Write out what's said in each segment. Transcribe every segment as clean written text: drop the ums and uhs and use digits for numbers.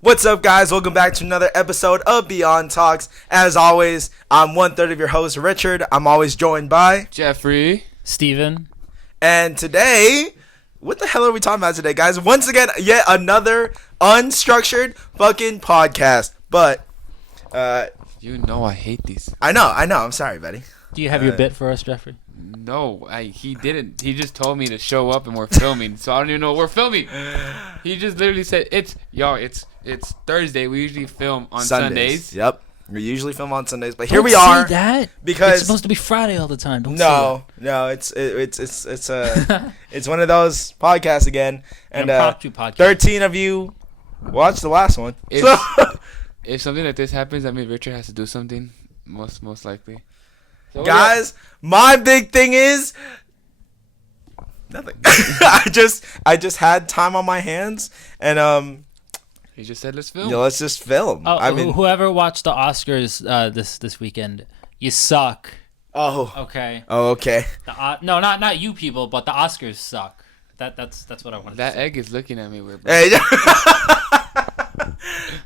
What's up, guys? Welcome back to another episode of Beyond Talks. As always, I'm one-third of your host, Richard. I'm always joined by Jeffrey, Steven. And today, what the hell are we talking about today, guys? Once again, yet another unstructured fucking podcast. But, you know I hate these. I know. I'm sorry, buddy. Do you have your bit for us, Jeffrey? No, he didn't. He just told me to show up and we're filming. So I don't even know what we're filming. He just literally said, it's Thursday. We usually film on Sundays. Yep. We usually film on Sundays, but here we are. Don't say that. Because it's supposed to be Friday all the time. Don't no, it's one of those podcasts again. And podcast. 13 of you watched the last one. If something like this happens, that means Richard has to do something. Most likely. So guys, my big thing is nothing. I just had time on my hands, and he just said let's film. Yeah, let's just film. Oh, I mean, whoever watched the Oscars this weekend, you suck. Oh. Okay. Oh, okay. No, not you people, but the Oscars suck. That's what I wanted. That to say. egg is looking at me weird. Hey.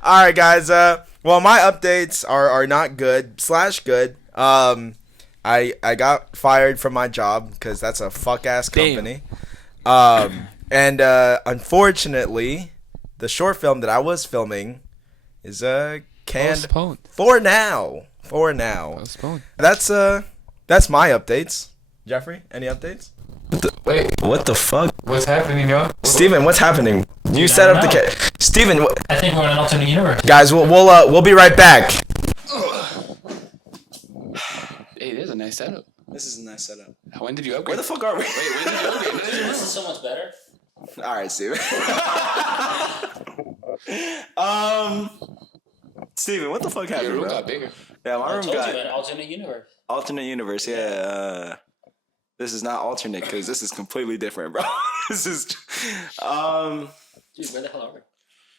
All right, guys. Well, my updates are not good / good. I got fired from my job because that's a fuck ass company. And unfortunately, the short film that I was filming is canned Postponed. for now. Postponed. That's my updates. Jeffrey, any updates? Wait, What the fuck? what's happening, y'all? Steven, what's happening? You set up the Steven, I think we're in an alternate universe. guys, we'll be right back. Hey, there's a nice setup. This is a nice setup. When did you upgrade? Where the fuck are we? Wait, when did you upgrade? This is so much better. All right, Steven. Steven, what the fuck Your happened, room bro? got bigger. Yeah, my room got an alternate universe. alternate universe. Yeah, this is not alternate because this is completely different, bro. This is, Dude, where the hell are we?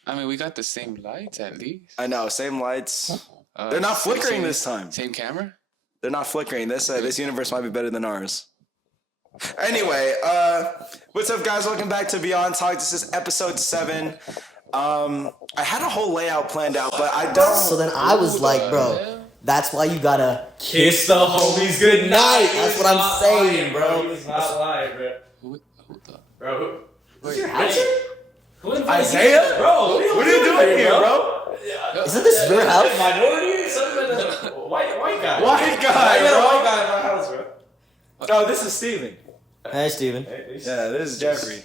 I mean, we got the same lights at least. I know, same lights. They're not flickering same, this time. Same camera? They're not flickering. This universe might be better than ours. Anyway, what's up, guys? Welcome back to Beyond Talk. This is episode 7. I had a whole layout planned out, but I don't. So then I was like, bro, that's why you gotta kiss the homies goodnight. That's what I'm saying, bro. He was not lying, bro. Who the? Bro, Who's your house? Who invited Isaiah? bro, What are you doing here, bro? Isn't this your house? Minority? White guy. White guy, I got a bro. white guy in my house, bro. Oh, this is Steven. Hey, Steven. Yeah, this is Jeffrey.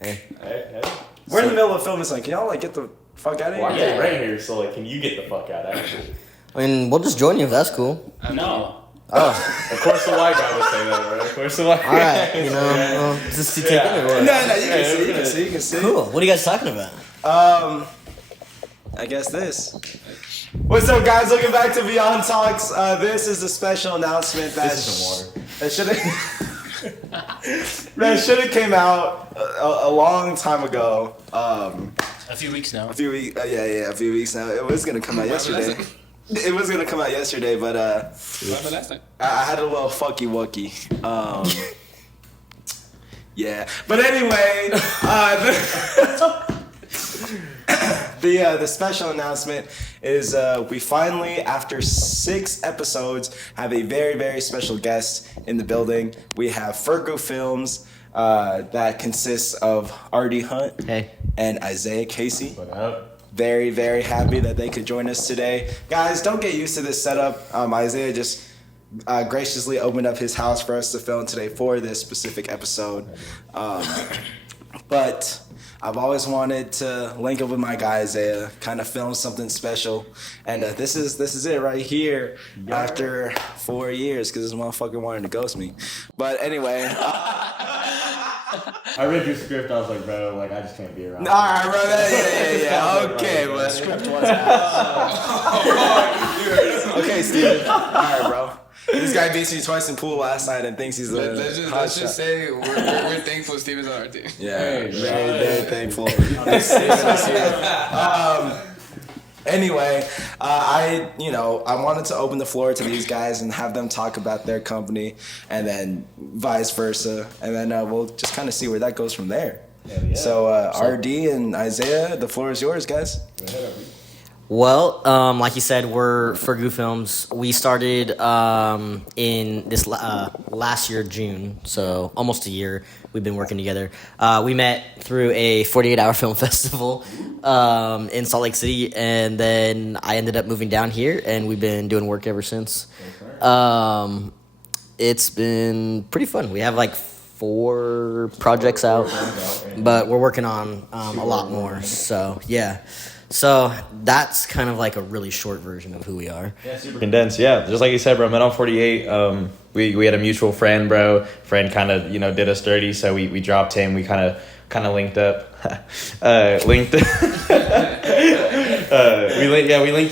Hey. Hey. We're in the middle of filming something. Can y'all get the fuck out of here? Well, I'm getting rain here, so can you get the fuck out, actually? I mean, we'll just join you if that's cool. No. Oh, Of course the white guy would say that, right? Of course the white guy. alright, well, just to take it or what? No, you can see. Cool. What are you guys talking about? I guess this. What's up, guys? Welcome back to Beyond Talks. This is a special announcement that should have came out a long time ago. A few weeks now. A few weeks now. It was gonna come out yesterday. It was gonna come out yesterday, but Remember last time? I had a little fucky wucky. Yeah, but anyway, the special announcement is we finally, after 6 episodes, have a very, very special guest in the building. We have Fergu Films that consists of Artie Hunt Hey. and Iziyah Casey. What up? Very, very happy that they could join us today. Guys, don't get used to this setup. Iziyah just graciously opened up his house for us to film today for this specific episode. But I've always wanted to link up with my guy Iziyah, kind of film something special. And this is it right here after 4 years because this motherfucker wanted to ghost me. But anyway... I read your script, I was like, bro, like, I just can't be around. All right, bro. Yeah. Okay, but script was out. Okay, Steven. All right, bro. This guy beats me twice in pool last night and thinks he's a Let's just say we're thankful Steven's on our team. Yeah, Hey, very, very thankful. Steven is here. Anyway, I wanted to open the floor to these guys and have them talk about their company, and then vice versa, and then we'll just kind of see where that goes from there. So, RD and Iziyah, the floor is yours, guys. Well, like you said, we're Fergu Films. We started in this last year, June, so almost a year we've been working together. We met through a 48-hour film festival in Salt Lake City, and then I ended up moving down here, and we've been doing work ever since. It's been pretty fun. We have like 4 projects out, but we're working on a lot more, so yeah. So that's kind of like a really short version of who we are. Yeah, super condensed. Yeah, just like you said, bro. Met on 48. We had a mutual friend, bro. Friend kind of did us dirty, so we dropped him. We kind of linked up. We linked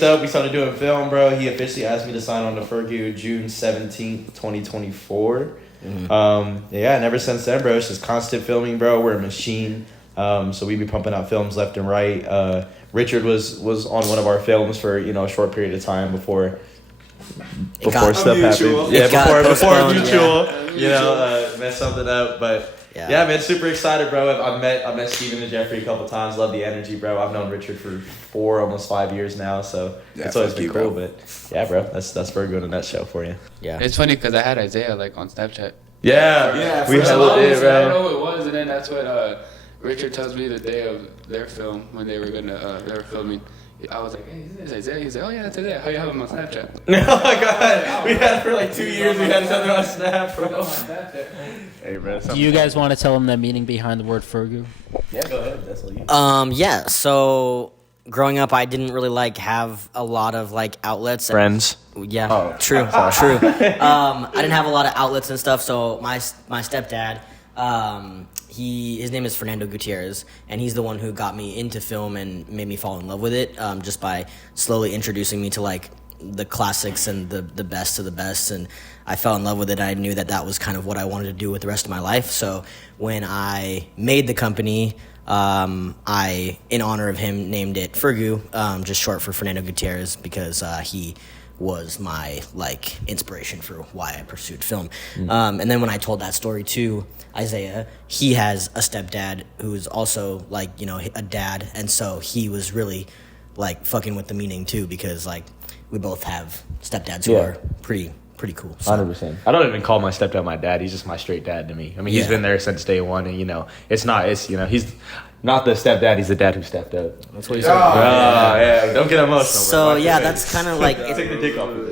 up. We started doing film, bro. He officially asked me to sign on to Fergu June 17th, 2024. And ever since then, bro, it's just constant filming, bro. We're a machine. So we be pumping out films left and right. Richard was on one of our films for a short period of time before stuff happened. Yeah, before mutual, messed something up. But yeah, man, super excited, bro. I've met Steven and Jeffrey a couple times. Love the energy, bro. I've known Richard for 4, almost 5 years now, so it's always been cool. Bro. But yeah, bro, that's Fergu in a nutshell for you. Yeah, it's funny because I had Iziyah like on Snapchat. Yeah, we did, bro. I don't know who it was, and then that's what Richard tells me the day of their film when they were filming. I was like, hey, is this Iziyah? He's like, oh yeah, that's Iziyah. How you have him on Snapchat? Oh my god, we had for like 2 years. We had something on Snap, bro. Hey, bro. Do you guys want to tell them the meaning behind the word Fergu? Yeah, go ahead. That's all you. Yeah. So growing up, I didn't really have a lot of outlets. Friends. Yeah. Oh. True. I didn't have a lot of outlets and stuff. So my stepdad. His name is Fernando Gutierrez, and he's the one who got me into film and made me fall in love with it, just by slowly introducing me to the classics and the best of the best, and I fell in love with it. I knew that was kind of what I wanted to do with the rest of my life. So when I made the company, I, in honor of him, named it Fergu, just short for Fernando Gutierrez, because he was my inspiration for why I pursued film. And then when I told that story to Iziyah, he has a stepdad who's also a dad, and so he was really fucking with the meaning too, because we both have stepdads who are pretty cool. 100%. I don't even call my stepdad my dad. He's just my straight dad to me. I mean, he's been there since day one, and he's not the stepdad. He's the dad who stepped up. That's what he said. Yeah. Don't get emotional. So that's kind of take the dick off of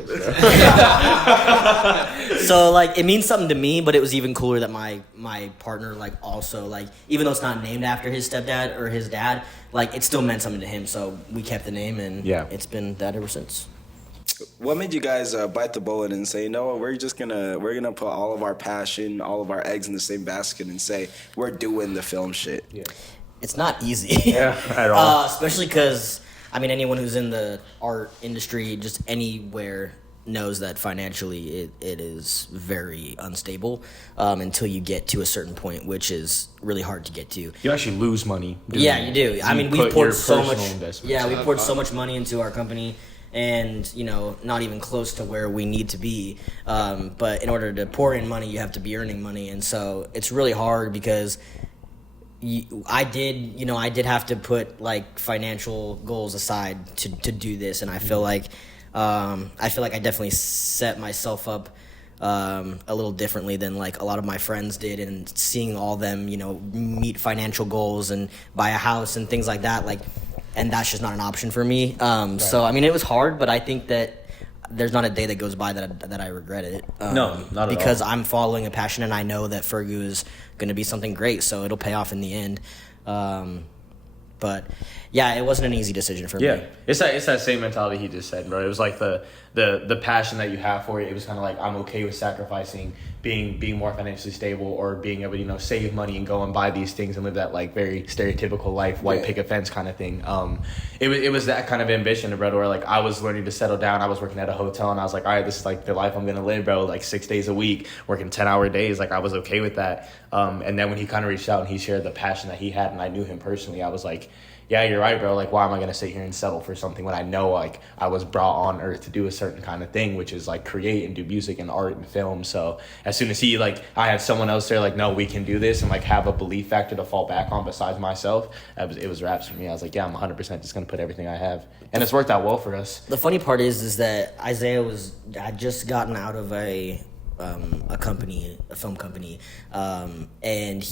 it. So it means something to me, but it was even cooler that my partner also even though it's not named after his stepdad or his dad, it still meant something to him. So we kept the name, and it's been that ever since. What made you guys bite the bullet and say, no, we're gonna put all of our passion, all of our eggs in the same basket, and say we're doing the film shit? Yeah. It's not easy. Yeah, at all. Especially because, anyone who's in the art industry, just anywhere, knows that financially it is very unstable until you get to a certain point, which is really hard to get to. You actually lose money. Yeah, you do. We poured so much. Yeah, we poured so much money into our company, and not even close to where we need to be. But in order to pour in money, you have to be earning money, and so it's really hard because I did have to put financial goals aside to do this, and I feel like I definitely set myself up a little differently than a lot of my friends did, and seeing all them meet financial goals and buy a house and things like that, and that's just not an option for me. Right. So it was hard, but I think that there's not a day that goes by that I regret it. No, not at all. Because I'm following a passion, and I know that Fergu is going to be something great, so it'll pay off in the end. But yeah, it wasn't an easy decision for me. Yeah, it's that same mentality he just said, bro. It was the passion that you have for it. It was kind of I'm okay with sacrificing being more financially stable, or being able to save money and go and buy these things and live that very stereotypical life, white picket fence kind of thing. It was that kind of ambition, bro, where I was learning to settle down. I was working at a hotel, and I was all right, this is the life I'm gonna live, bro. 6 days a week, working 10-hour days. I was okay with that. And then when he kind of reached out and he shared the passion that he had, and I knew him personally, I was yeah, you're right, bro. Like, why am I gonna sit here and settle for something when I know like I was brought on earth to do a certain kind of thing, which is like create and do music and art and film. So as soon as I had someone else there, like, no, we can do this, and like have a belief factor to fall back on besides myself. It was raps for me. I was like, yeah, I'm 100% just gonna put everything I have, and it's worked out well for us. The funny part is that Iziyah had just gotten out of a film company, and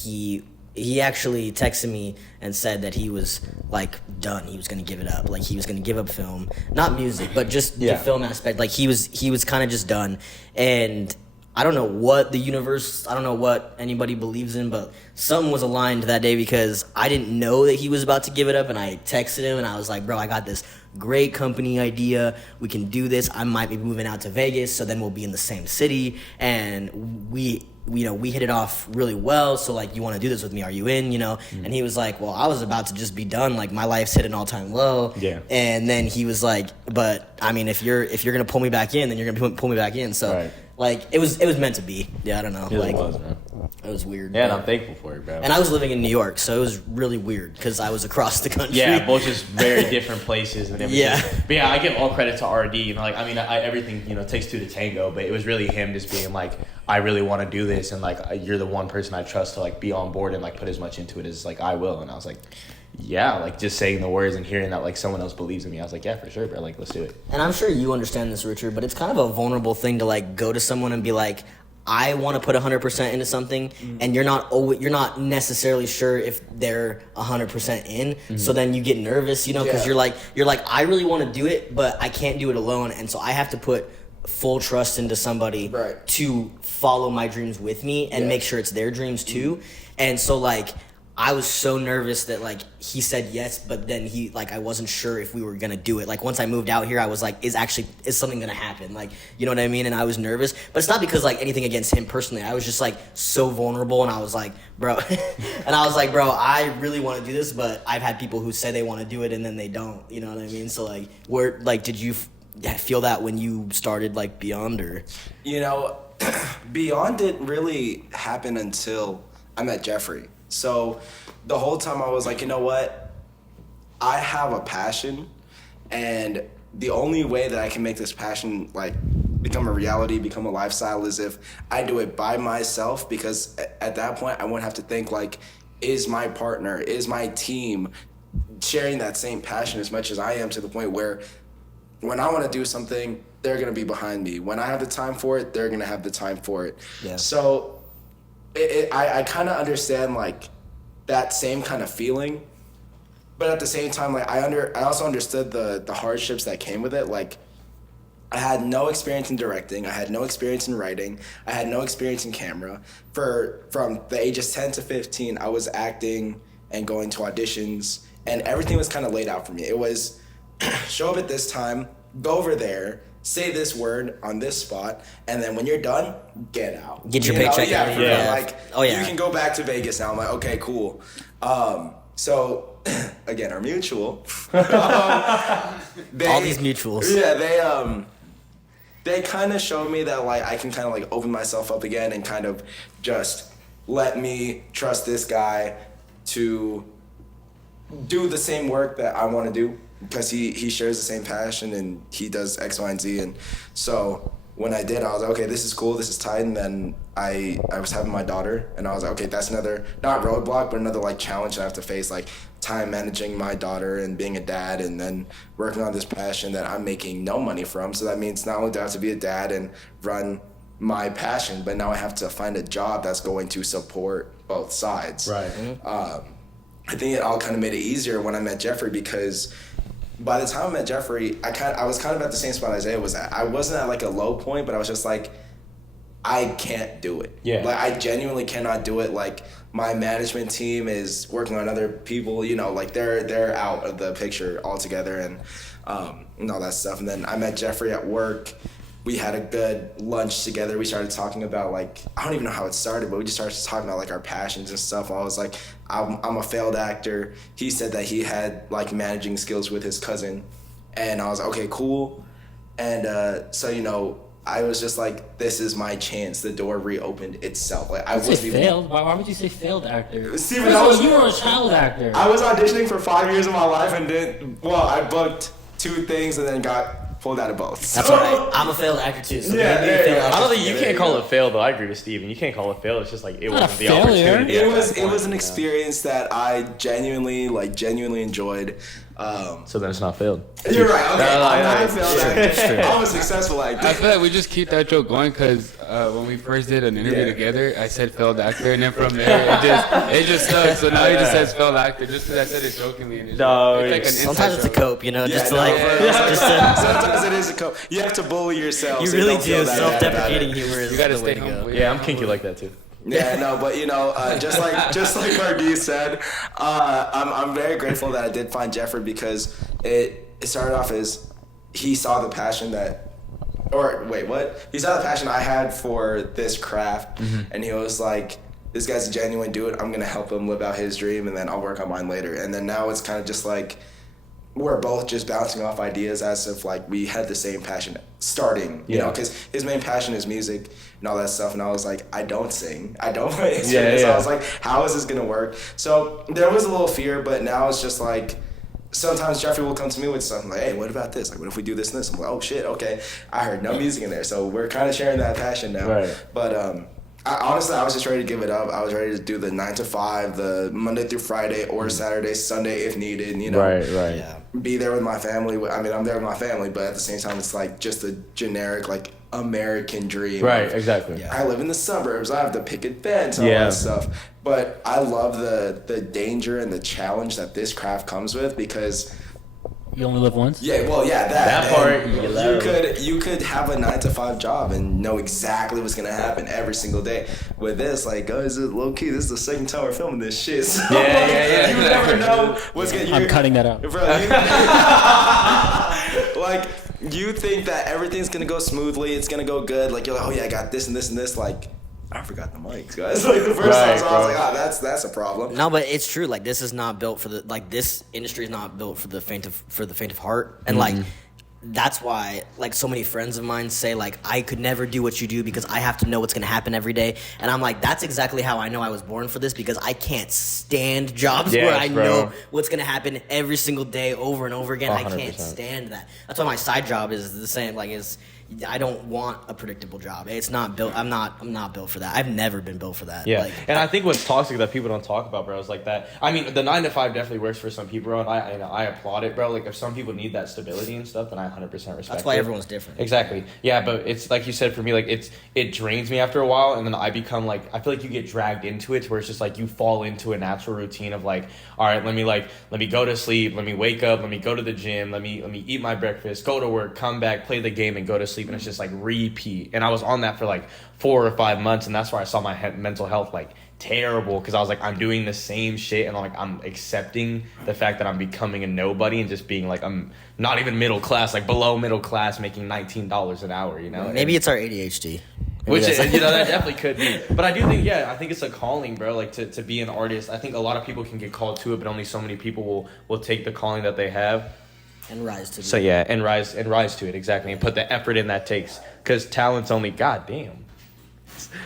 he actually texted me and said that he was like done. He was gonna give it up. Like he was gonna give up film, not music, but just the film aspect. Like he was kind of just done. And I don't know what the universe, I don't know what anybody believes in, but something was aligned that day because I didn't know that he was about to give it up. And I texted him and I was like, bro, I got this great company idea. We can do this. I might be moving out to Vegas, so then we'll be in the same city. And we hit it off really well. So like, you want to do this with me? Are you in? And he was like, well, I was about to just be done. Like my life's hit an all-time low. Yeah. And then he was like, but I mean, if you're gonna pull me back in, then you're gonna pull me back in. So right. Like it was meant to be. Yeah, I don't know. Yeah, like it was, man. it was weird. Yeah, and I'm thankful for it, bro. And I was living in New York, so it was really weird because I was across the country. Yeah, both just very different places and everything. Yeah. But yeah, I give all credit to RD. Like, I mean, everything, takes two to tango, but it was really him just being like, I really want to do this, and like, you're the one person I trust to like be on board and like put as much into it as like I will. And I was like, yeah, like just saying the words and hearing that like someone else believes in me, I was like, yeah, for sure, bro. Like, let's do it. And I'm sure you understand this, Richard, but it's kind of a vulnerable thing to like go to someone and be like, I want to put 100% into something, and you're not necessarily sure if they're 100% in. So then you get nervous, because you're like, I really want to do it, but I can't do it alone, and so I have to put full trust into somebody to follow my dreams with me and make sure it's their dreams too. And so like, I was so nervous that like he said yes, but then I wasn't sure if we were gonna do it. Like once I moved out here, I was like, is something gonna happen? Like, you know what I mean? And I was nervous, but it's not because like anything against him personally. I was just like so vulnerable, and I was like, bro, I really want to do this, but I've had people who say they want to do it and then they don't. You know what I mean? So like, did you feel that when you started like Beyond, or? Beyond didn't really happen until I met Jeffrey. So the whole time I was like, you know what? I have a passion, and the only way that I can make this passion like become a reality, become a lifestyle, is if I do it by myself, because at that point I won't have to think like, is my partner, is my team sharing that same passion as much as I am, to the point where when I want to do something, they're going to be behind me. When I have the time for it, they're going to have the time for it. Yeah. So I kind of understand like that same kind of feeling, but at the same time, like I also understood the hardships that came with it. Like I had no experience in directing, I had no experience in writing, I had no experience in camera. From the ages 10 to 15, I was acting and going to auditions, and everything was kind of laid out for me. It was show up at this time, go over there, say this word on this spot, and then when you're done, get out. Get your paycheck out of here. Like, you can go back to Vegas now. I'm like, okay, cool. So, again, our mutual. All these mutuals. Yeah, they kind of showed me that, like, I can kind of, like, open myself up again and kind of just let me trust this guy to do the same work that I want to do, because he shares the same passion and he does X, Y, and Z. And so when I did, I was like, okay, this is cool, this is tight. And then I was having my daughter, and I was like, okay, that's another, not roadblock, but another like challenge I have to face, like time managing my daughter and being a dad, and then working on this passion that I'm making no money from. So that means not only do I have to be a dad and run my passion, but now I have to find a job that's going to support both sides. Right. I think it all kind of made it easier when I met Jeffrey, because by the time I met Jeffrey, I was kind of at the same spot Iziyah was at. I wasn't at like a low point, but I was just like, I can't do it. Yeah. Like I genuinely cannot do it. Like my management team is working on other people, like they're out of the picture altogether, and all that stuff. And then I met Jeffrey at work. We had a good lunch together. We started talking about like, I don't even know how it started, but we just started talking about like our passions and stuff. I was like, I'm a failed actor. He said that he had like managing skills with his cousin, and I was like, okay, cool. And so I was just like, this is my chance. The door reopened itself. Like I Say wasn't even. failed. Why would you say failed actor? Steven, You were a child actor. I was auditioning for 5 years of my life and didn't. Well, I booked 2 things and then got pulled out of both. That's alright. I'm a failed actor too. So Yeah, maybe there you failed go. actor. I don't think you can't call it fail though. I agree with Steven. You can't call it fail. It's just like it Not wasn't a the failure. opportunity. It at was that it point, was an you know? experience that I genuinely enjoyed. So then it's not failed. You're right. Okay, No, I'm not yeah, a failed actor. I'm a successful actor. I feel like we just keep that joke going because when we first did an interview together, I said failed actor, and then from there it just stuck. So now he just says failed actor just because I said it jokingly. And it's No, just, it's like an Sometimes inside it's a joke. cope, just to like, no, just to, sometimes it is a cope. You have to bully yourself. you so really don't feel do. that bad about Self-deprecating it. humor is You gotta the way stay to go. humble. Yeah, I'm kinky like that too. Yeah, no, but just like RD said, I'm very grateful that I did find Jeffrey because it started off as he saw the passion he saw the passion I had for this craft, and he was like, this guy's a genuine dude. I'm gonna help him live out his dream, and then I'll work on mine later. And then now it's kind of just like we're both just bouncing off ideas as if like we had the same passion starting, you know, because his main passion is music and all that stuff. And I was like, I don't sing, I don't play instruments. So I was like, how is this gonna work? So there was a little fear, but now it's just like, sometimes Jeffrey will come to me with something like, hey, what about this? Like, what if we do this and this? I'm like, oh shit, okay. I heard no music in there. So we're kind of sharing that passion now. Right. But honestly, I was just ready to give it up. I was ready to do the 9 to 5, the Monday through Friday or Saturday, Sunday if needed, Right. Yeah. be there with my family. I mean, I'm there with my family, but at the same time, it's like just a generic, like, American dream. Right, of, exactly. Yeah. I live in the suburbs. I have the picket fence and all that stuff. But I love the danger and the challenge that this craft comes with because... You only live once? Yeah, well, yeah, That part, And you could have a 9 to 5 job and know exactly what's gonna happen every single day. With this, like, guys, low key, this is the second time we're filming this shit. So, Yeah. You never know what's gonna. I'm cutting that out. Bro, like, you think that everything's gonna go smoothly, it's gonna go good. Like, you're like, oh yeah, I got this and this and this. Like, I forgot the mics, guys. Like the first time, I was like, oh, that's a problem. No, but it's true. Like this is not built for this industry is not built for the faint of heart. And like that's why like so many friends of mine say like I could never do what you do because I have to know what's gonna happen every day. And I'm like, that's exactly how I know I was born for this because I can't stand jobs where I know what's gonna happen every single day over and over again. 100%. I can't stand that. That's why my side job is the same. Like I don't want a predictable job. It's not built. I'm not built for that. I've never been built for that. Yeah, like, and I think what's toxic that people don't talk about, bro, is like that. I mean, the 9 to 5 definitely works for some people, bro. And I applaud it, bro. Like if some people need that stability and stuff, then I 100% respect. That's why it. everyone's different. Exactly. Yeah, but it's like you said for me, like it drains me after a while, and then I become like I feel like you get dragged into it, where it's just like you fall into a natural routine of like, all right, let me go to sleep, let me wake up, let me go to the gym, let me eat my breakfast, go to work, come back, play the game, and go to sleep, and it's just like repeat. And I was on that for like 4 or 5 months, and that's where I saw my mental health like terrible because I was like, I'm doing the same shit, and I'm accepting the fact that I'm becoming a nobody and just being like I'm not even middle class, like below middle class, making $19 an hour, you know. Maybe it's our ADHD. Which that definitely could be, but I do think I think it's a calling, bro. Like to be an artist, I think a lot of people can get called to it, but only so many people will take the calling that they have and rise to it. So yeah, and rise to it exactly, and put the effort in that takes, because talent's only goddamn.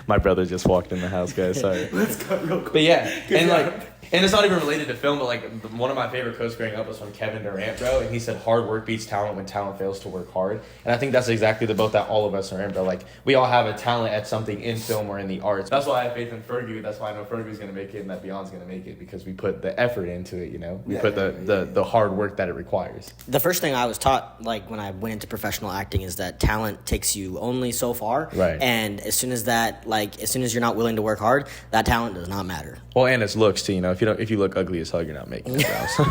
My brother just walked in the house, guys. Sorry. Let's go real quick. But yeah, and like. And it's not even related to film, but like one of my favorite quotes growing up was from Kevin Durant, bro. And he said, "Hard work beats talent when talent fails to work hard." And I think that's exactly the boat that all of us are in, bro. Like we all have a talent at something in film or in the arts. That's why I have faith in Fergu. That's why I know Fergu's gonna make it and that Beyond's gonna make it, because we put the effort into it. You know, we put the hard work that it requires. The first thing I was taught, like when I went into professional acting, is that talent takes you only so far. Right. And as soon as you're not willing to work hard, that talent does not matter. Well, and it's looks too. You know, if you look ugly as hell, you're not making it, bro.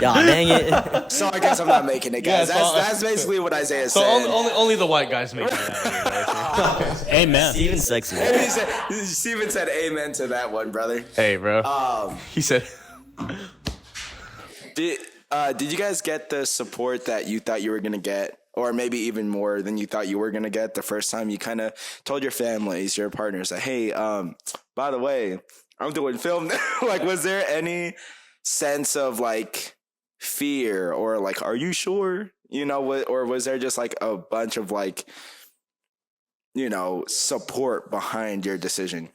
Yeah, dang it. So I guess I'm not making it, guys. Yeah, that's basically what Isaiah said. So only the white guys make it. Amen. Steven's sexy. Steven said amen to that one, brother. Hey, bro. He said. Did you guys get the support that you thought you were gonna get, or maybe even more than you thought you were gonna get the first time you kind of told your families, your partners, that hey, by the way, I'm doing film now. Like, was there any sense of like fear or like, are you sure? You know, or was there just like a bunch of like support behind your decision?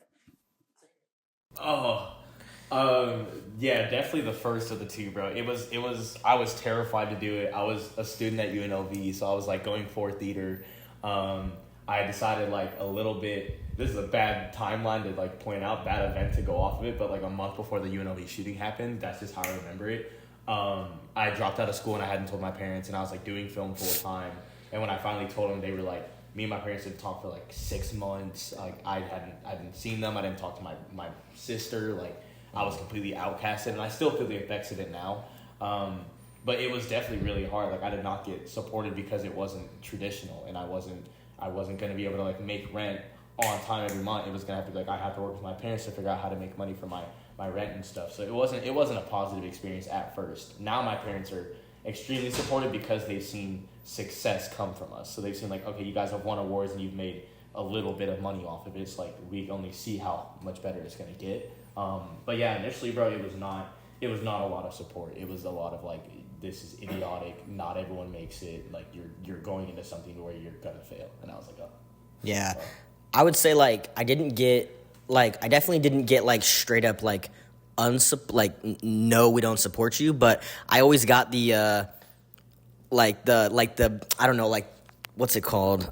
Yeah, definitely the first of the two, bro. It was. I was terrified to do it. I was a student at UNLV, so I was like going for theater. I decided like a little bit. This is a bad timeline to like point out, bad event to go off of it, but like a month before the UNLV shooting happened, that's just how I remember it. I dropped out of school and I hadn't told my parents, and I was like doing film full time. And when I finally told them, they were like, me and my parents didn't talk for like 6 months. Like I hadn't seen them. I didn't talk to my sister. Like I was completely outcasted, and I still feel the effects of it now. But it was definitely really hard. Like I did not get supported because it wasn't traditional, and I wasn't going to be able to like make rent on time every month. It was going to have to be like I have to work with my parents to figure out how to make money for my rent and stuff. So it wasn't a positive experience at first. Now my parents are extremely supportive because they've seen success come from us. So they've seen like, okay, you guys have won awards and you've made a little bit of money off of it. It's like we only see how much better it's going to get. But yeah, initially, bro, it was not a lot of support. It was a lot of like, this is idiotic. Not everyone makes it. Like you're going into something where you're gonna fail. And I was like, oh. Yeah, I would say like I definitely didn't get like straight up like no, we don't support you. But I always got the I don't know, like what's it called?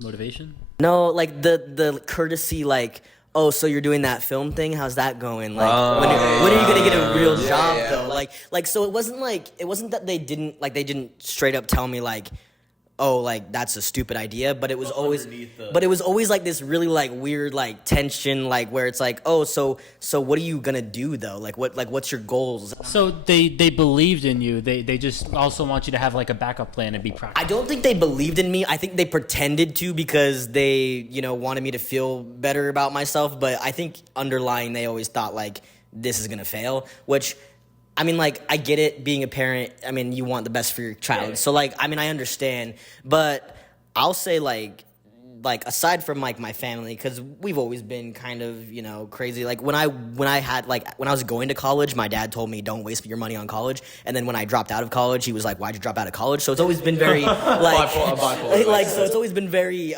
Motivation? No, like the courtesy, like, oh, so you're doing that film thing? How's that going? Like, when are you gonna get a real job though? Like, so it wasn't that they didn't straight up tell me like, oh, like that's a stupid idea, but it was always like this really like weird like tension, like where it's like, oh, so what are you gonna do though? What's your goals? So they believed in you. They just also want you to have like a backup plan and be practical. I don't think they believed in me. I think they pretended to because they, wanted me to feel better about myself. But I think underlying, they always thought like this is gonna fail, which. I mean, like, I get it, being a parent, I mean, you want the best for your child. Yeah. So, like, I mean, I understand. But I'll say, like aside from, like, my family, because we've always been kind of, crazy. Like, when I was going to college, my dad told me, don't waste your money on college. And then when I dropped out of college, he was like, why'd you drop out of college? So it's always been very, so it's always been very,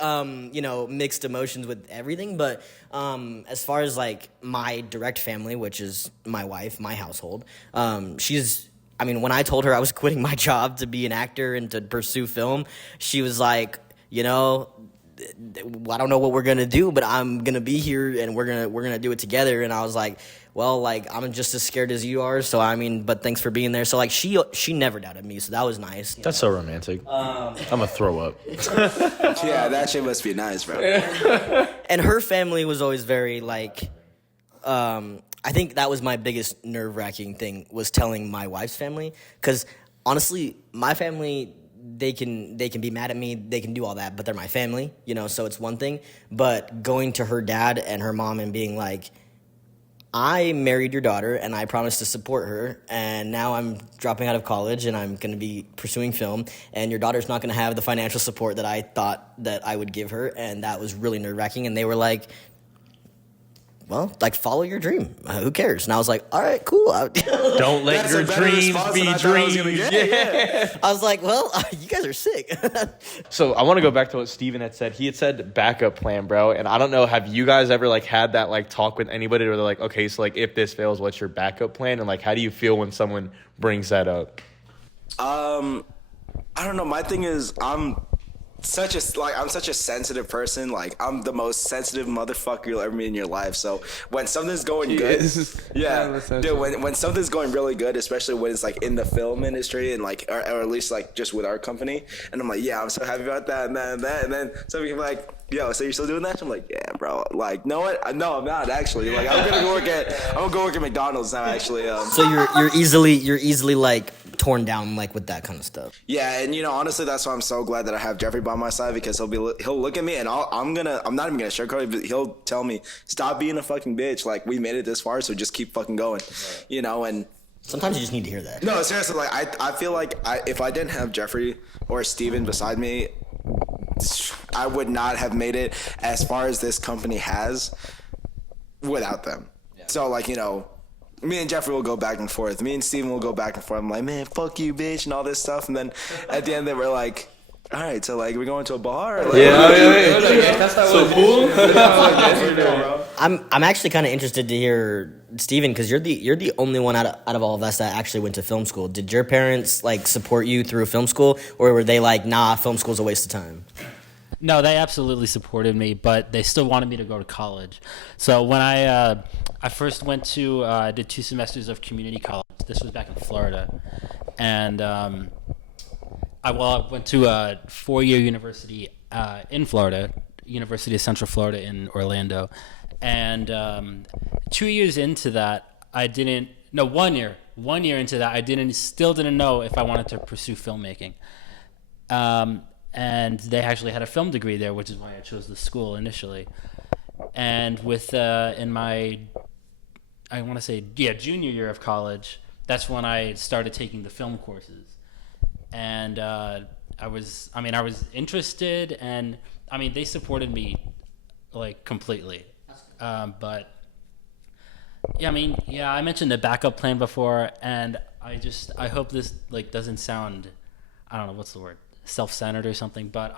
mixed emotions with everything. But as far as, like, my direct family, which is my wife, my household, when I told her I was quitting my job to be an actor and to pursue film, she was like, I don't know what we're gonna do, but I'm gonna be here and we're gonna do it together. And I was like, well, like I'm just as scared as you are. So but thanks for being there. So like she never doubted me, so that was nice. That's so romantic. I'm gonna throw up. Yeah, that shit must be nice, bro. And her family was always very like, I think that was my biggest nerve-wracking thing, was telling my wife's family, because honestly, my family. They can be mad at me, they can do all that, but they're my family, so it's one thing. But going to her dad and her mom and being like, I married your daughter and I promised to support her, and now I'm dropping out of college and I'm going to be pursuing film, and your daughter's not going to have the financial support that I thought that I would give her, and that was really nerve-wracking. And they were like, well, like, follow your dream. Who cares? And I was like, all right, cool. Don't let your dreams be dreams. Yeah. I was like, well, you guys are sick. So I want to go back to what Steven had said. He had said backup plan, bro. And I don't know, have you guys ever, like, had that, like, talk with anybody where they're like, okay, so, like, if this fails, what's your backup plan? And, like, how do you feel when someone brings that up? I don't know. My thing is, I'm such a sensitive person. Like, I'm the most sensitive motherfucker you'll ever meet in your life. So when something's going good, dude, when something's going really good, especially when it's like in the film industry and like, or at least like just with our company, and I'm like, yeah, I'm so happy about that and that, and then some people are like, yo, so you're still doing that? I'm like, yeah, bro. Like, no, what? No, I'm not actually. Like, I'm gonna go work at McDonald's now. Actually. So you're easily like torn down like with that kind of stuff. Yeah, and honestly, that's why I'm so glad that I have Jeffrey by my side, because he'll look at me and I'm not even gonna sugarcoat it, but he'll tell me, stop being a fucking bitch. Like, we made it this far, so just keep fucking going. Right. And sometimes you just need to hear that. No, seriously, like I feel like if I didn't have Jeffrey or Steven beside me, I would not have made it as far as this company has without them. Yeah. So like, me and Jeffrey will go back and forth. Me and Steven will go back and forth. I'm like, man, fuck you, bitch, and all this stuff. And then at the end, they were like, all right, so like we're going to a bar. Or, like, That's not So cool. I'm actually kind of interested to hear Steven, because you're the only one out of all of us that actually went to film school. Did your parents like support you through film school, or were they like, nah, film school's a waste of time? No, they absolutely supported me, but they still wanted me to go to college. So when I first went to I did 2 semesters of community college. This was back in Florida, and I went to a 4-year university in Florida, University of Central Florida in Orlando, and 2 years into that, 1 year into that, I still didn't know if I wanted to pursue filmmaking. And they actually had a film degree there, which is why I chose the school initially. And with in my, I want to say, junior year of college, that's when I started taking the film courses. And I was interested, and they supported me like completely. But I mentioned the backup plan before, and I hope this like doesn't sound, I don't know what's the word, self-centered or something, but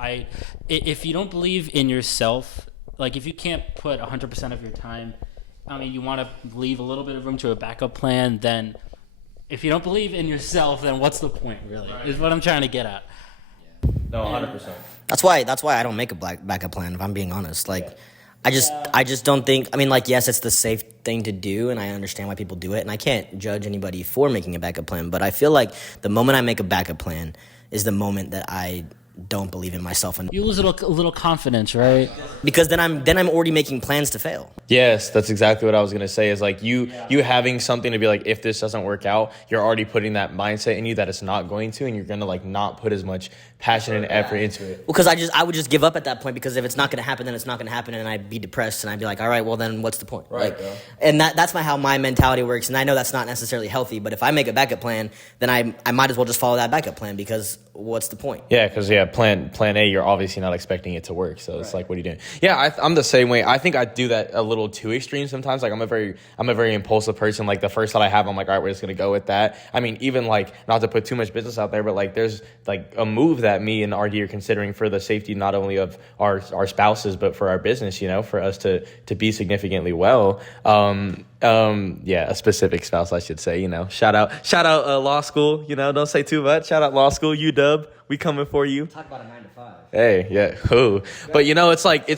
if you don't believe in yourself, like if you can't put 100% of your time, you want to leave a little bit of room to a backup plan, then if you don't believe in yourself, then what's the point, really? Right. Is what I'm trying to get at. No, 100%. That's why I don't make a backup plan, if I'm being honest. Like, I just don't think, yes, it's the safe thing to do, and I understand why people do it, and I can't judge anybody for making a backup plan, but I feel like the moment I make a backup plan is the moment that I don't believe in myself. And you lose a little confidence, right? Because then I'm already making plans to fail. Yes, that's exactly what I was gonna say. Is like you having something to be like, if this doesn't work out, you're already putting that mindset in you that it's not going to, and you're gonna like not put as much passion and effort into it. Because I would just give up at that point, because if it's not gonna happen, then it's not gonna happen, and I'd be depressed, and I'd be like, all right, well then what's the point? Right, like, bro. And that's how my mentality works, and I know that's not necessarily healthy, but if I make a backup plan, then I might as well just follow that backup plan, because what's the point? Yeah, because plan A, you're obviously not expecting it to work, so it's like, what are you doing? Yeah, I'm the same way. I think I do that a little too extreme sometimes. Like I'm a very impulsive person. Like the first thought I have, I'm like, all right, we're just gonna go with that. Even like, not to put too much business out there, but like there's like a move that me and RD are considering for the safety not only of our spouses but for our business. For us to be significantly well. A specific spouse, I should say. Shout out law school. Don't say too much. Shout out law school, UW. We coming for you. Talk about a 9 to 5. Hey, yeah, who? But it's like,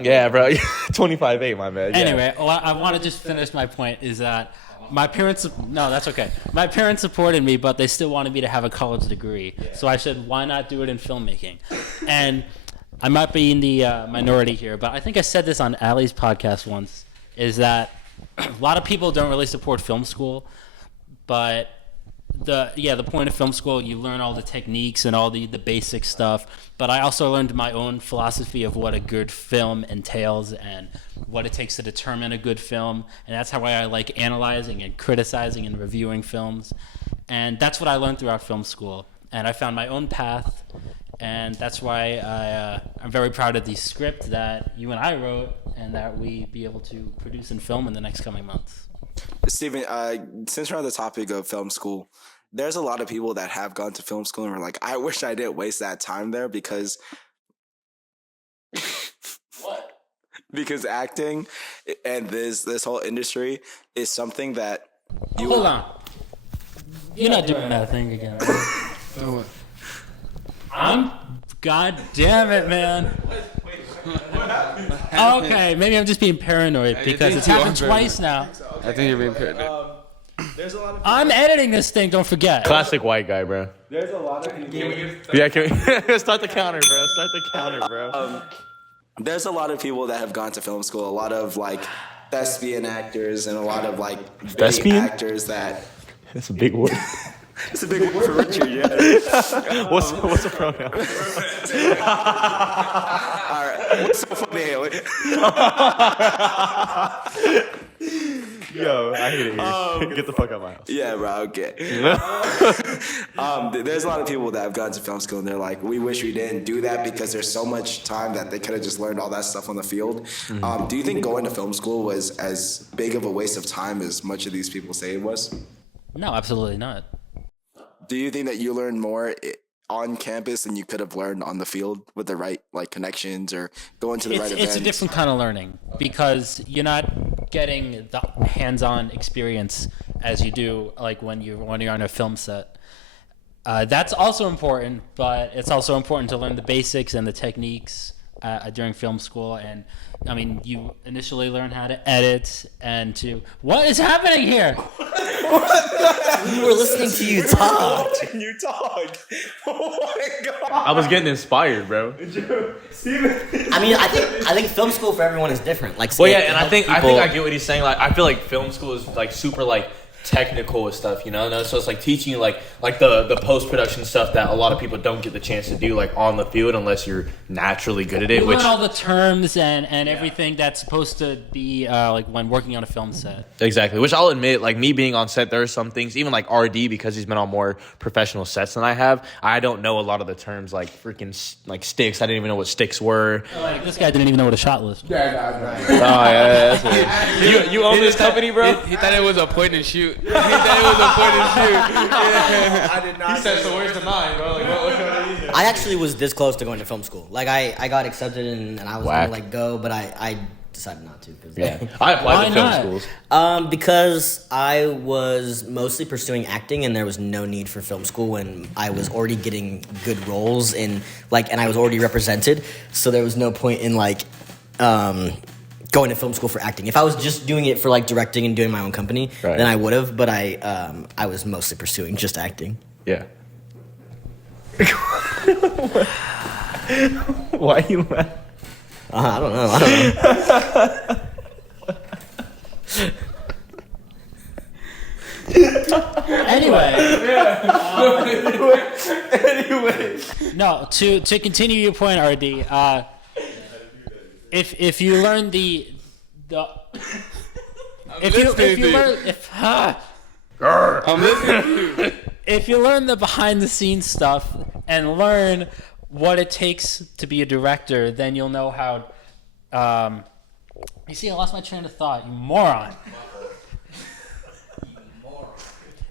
yeah, bro, 25/8, my man. Yeah. Anyway, I want to just finish my point is that my parents, no, that's okay. My parents supported me, but they still wanted me to have a college degree. Yeah. So I said, why not do it in filmmaking? And I might be in the minority here, but I think I said this on Allie's podcast once, is that a lot of people don't really support film school, but the point of film school, you learn all the techniques and all the basic stuff, but I also learned my own philosophy of what a good film entails and what it takes to determine a good film, and that's how I like analyzing and criticizing and reviewing films, and that's what I learned throughout film school, and I found my own path, and that's why I'm very proud of the script that you and I wrote and that we be able to produce and film in the next coming months. Steven, since we're on the topic of film school, there's a lot of people that have gone to film school and were like, I wish I didn't waste that time there because... What? Because acting and this whole industry is something that... Hold on. You're not doing that thing again, right? God damn it, man. Okay, maybe I'm just being paranoid because it's happened twice now. I think you're being paranoid. There's a lot of I'm editing this thing, don't forget. Classic white guy, bro. There's a lot of people... Can we start the counter, bro? Start the counter, bro. There's a lot of people that have gone to film school. A lot of like thespian actors and a lot of like Thespian actors that... That's a big word. It's a big word for Richard, yeah. What's the pronoun? All right. What's so funny, Haley? Yo, I hate it here. Get the fuck out of my house. Yeah, bro, okay. There's a lot of people that have gone to film school and they're like, we wish we didn't do that because there's so much time that they could have just learned all that stuff on the field. Mm-hmm. Do you think going to film school was as big of a waste of time as much of these people say it was? No, absolutely not. Do you think that you learned more on campus than you could have learned on the field with the right like connections or going to the right events? It's a different kind of learning because you're not getting the hands-on experience as you do like when you're on a film set. That's also important, but it's also important to learn the basics and the techniques during film school. And I mean, you initially learn how to edit and to what is happening here? We were listening to you talk. You talk. Oh my god! I was getting inspired, bro. I mean, I think film school for everyone is different. Like, Well, yeah, and I think I get what he's saying. Like, I feel like film school is like super like technical with stuff, you know. So it's like teaching you like the post production stuff that a lot of people don't get the chance to do like on the field unless you're naturally good at it. You Which learn all the terms and everything that's supposed to be like when working on a film set. exactly. Which I'll admit, like me being on set, there are some things, even like RD, because he's been on more professional sets than I have. I don't know a lot of the terms like freaking like sticks. I didn't even know what sticks were. Like this guy didn't even know what a shot was. Oh yeah, that's it. You own this company, bro? He thought it was a point and shoot. He thought it was a point and shoot. I did not. He said, "So where's the nine, bro? Like, what can I use?" I actually was this close to going to film school. Like, I got accepted and I was Whack. gonna like go, but I decided not to. Cause, Yeah, I applied to film schools. Because I was mostly pursuing acting, and there was no need for film school when I was already getting good roles in like, and I was already represented. So there was no point in like going to film school for acting. If I was just doing it for like directing and doing my own company, Right. then I would have. But I was mostly pursuing just acting. Yeah. Why are you mad? I don't know. Anyway. Anyway. No, to continue your point, RD. If you learn the if you learn the behind the scenes stuff and learn what it takes to be a director, then you'll know how. You see, I lost my train of thought. You moron.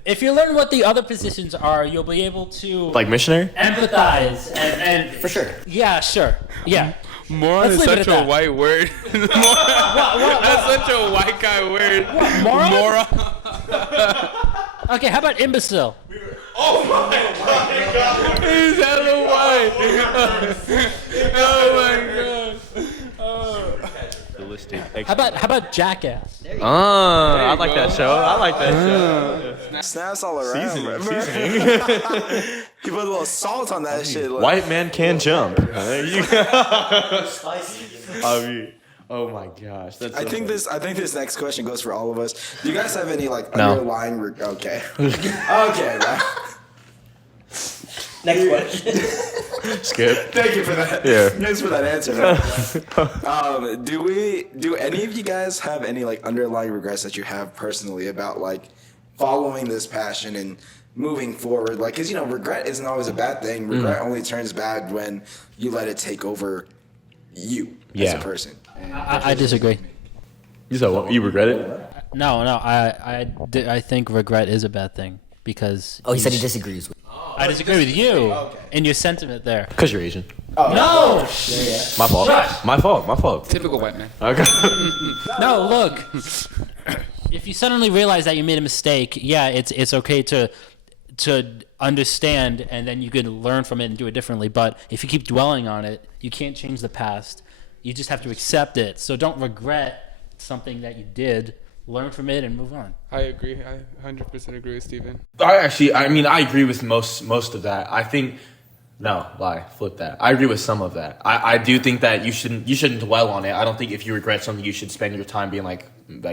If you learn what the other positions are, you'll be able to Like missionary? empathize and For sure. yeah, sure, yeah. Moron is Let's leave it such at a that. white word. That's such a white guy word. What, moron? Moron. Okay, how about imbecile? He's hella white. Oh my god. How about jackass? I like that show. I like that show. Snaps all around. Remember? You put a little salt on that shit. Like, White man can jump. There you go. I mean, oh my gosh. That's I so think funny. this next question goes for all of us. Do you guys have any like No. underlying? Okay. Okay. Right. Next question. Skip. Thank you for that. Yeah. Thanks for that answer. Do any of you guys have any like underlying regrets that you have personally about like following this passion and moving forward? Like, cause regret isn't always a bad thing. Regret only turns bad when you let it take over you as a person. I disagree. You said what? You regret it? No, I think regret is a bad thing because. Oh, he said he disagrees with. I disagree with you in your sentiment there. Because you're Asian. No, My fault. My fault. Typical white man. Okay. no. Look, if you suddenly realize that you made a mistake, yeah, it's okay to understand, and then you can learn from it and do it differently. But if you keep dwelling on it, you can't change the past. You just have to accept it. So don't regret something that you did. Learn from it and move on. I agree. I 100% agree with Steven. I agree with most of that. I think, flip that. I agree with some of that. I do think that you shouldn't dwell on it. I don't think if you regret something, you should spend your time being like,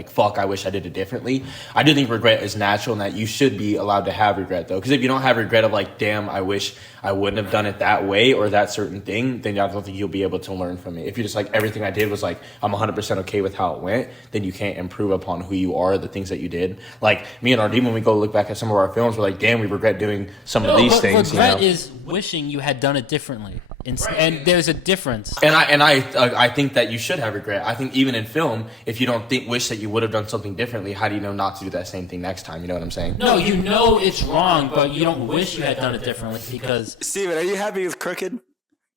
fuck, I wish I did it differently. I do think regret is natural and that you should be allowed to have regret, though. Because if you don't have regret of like, damn, I wish I wouldn't have done it that way or that certain thing, then I don't think you'll be able to learn from it. If you're just like, everything I did was like, I'm 100% okay with how it went, then you can't improve upon who you are, the things that you did. Like, me and RD, when we go look back at some of our films, we're like, damn, we regret doing some of these things. Regret is wishing you had done it differently. And there's a difference. And I think that you should have regret. I think even in film, if you don't wish that you would have done something differently, how do you know not to do that same thing next time? You know what I'm saying? No, you know it's wrong, but you don't wish you had done it differently because... Steven, are you happy with Crooked?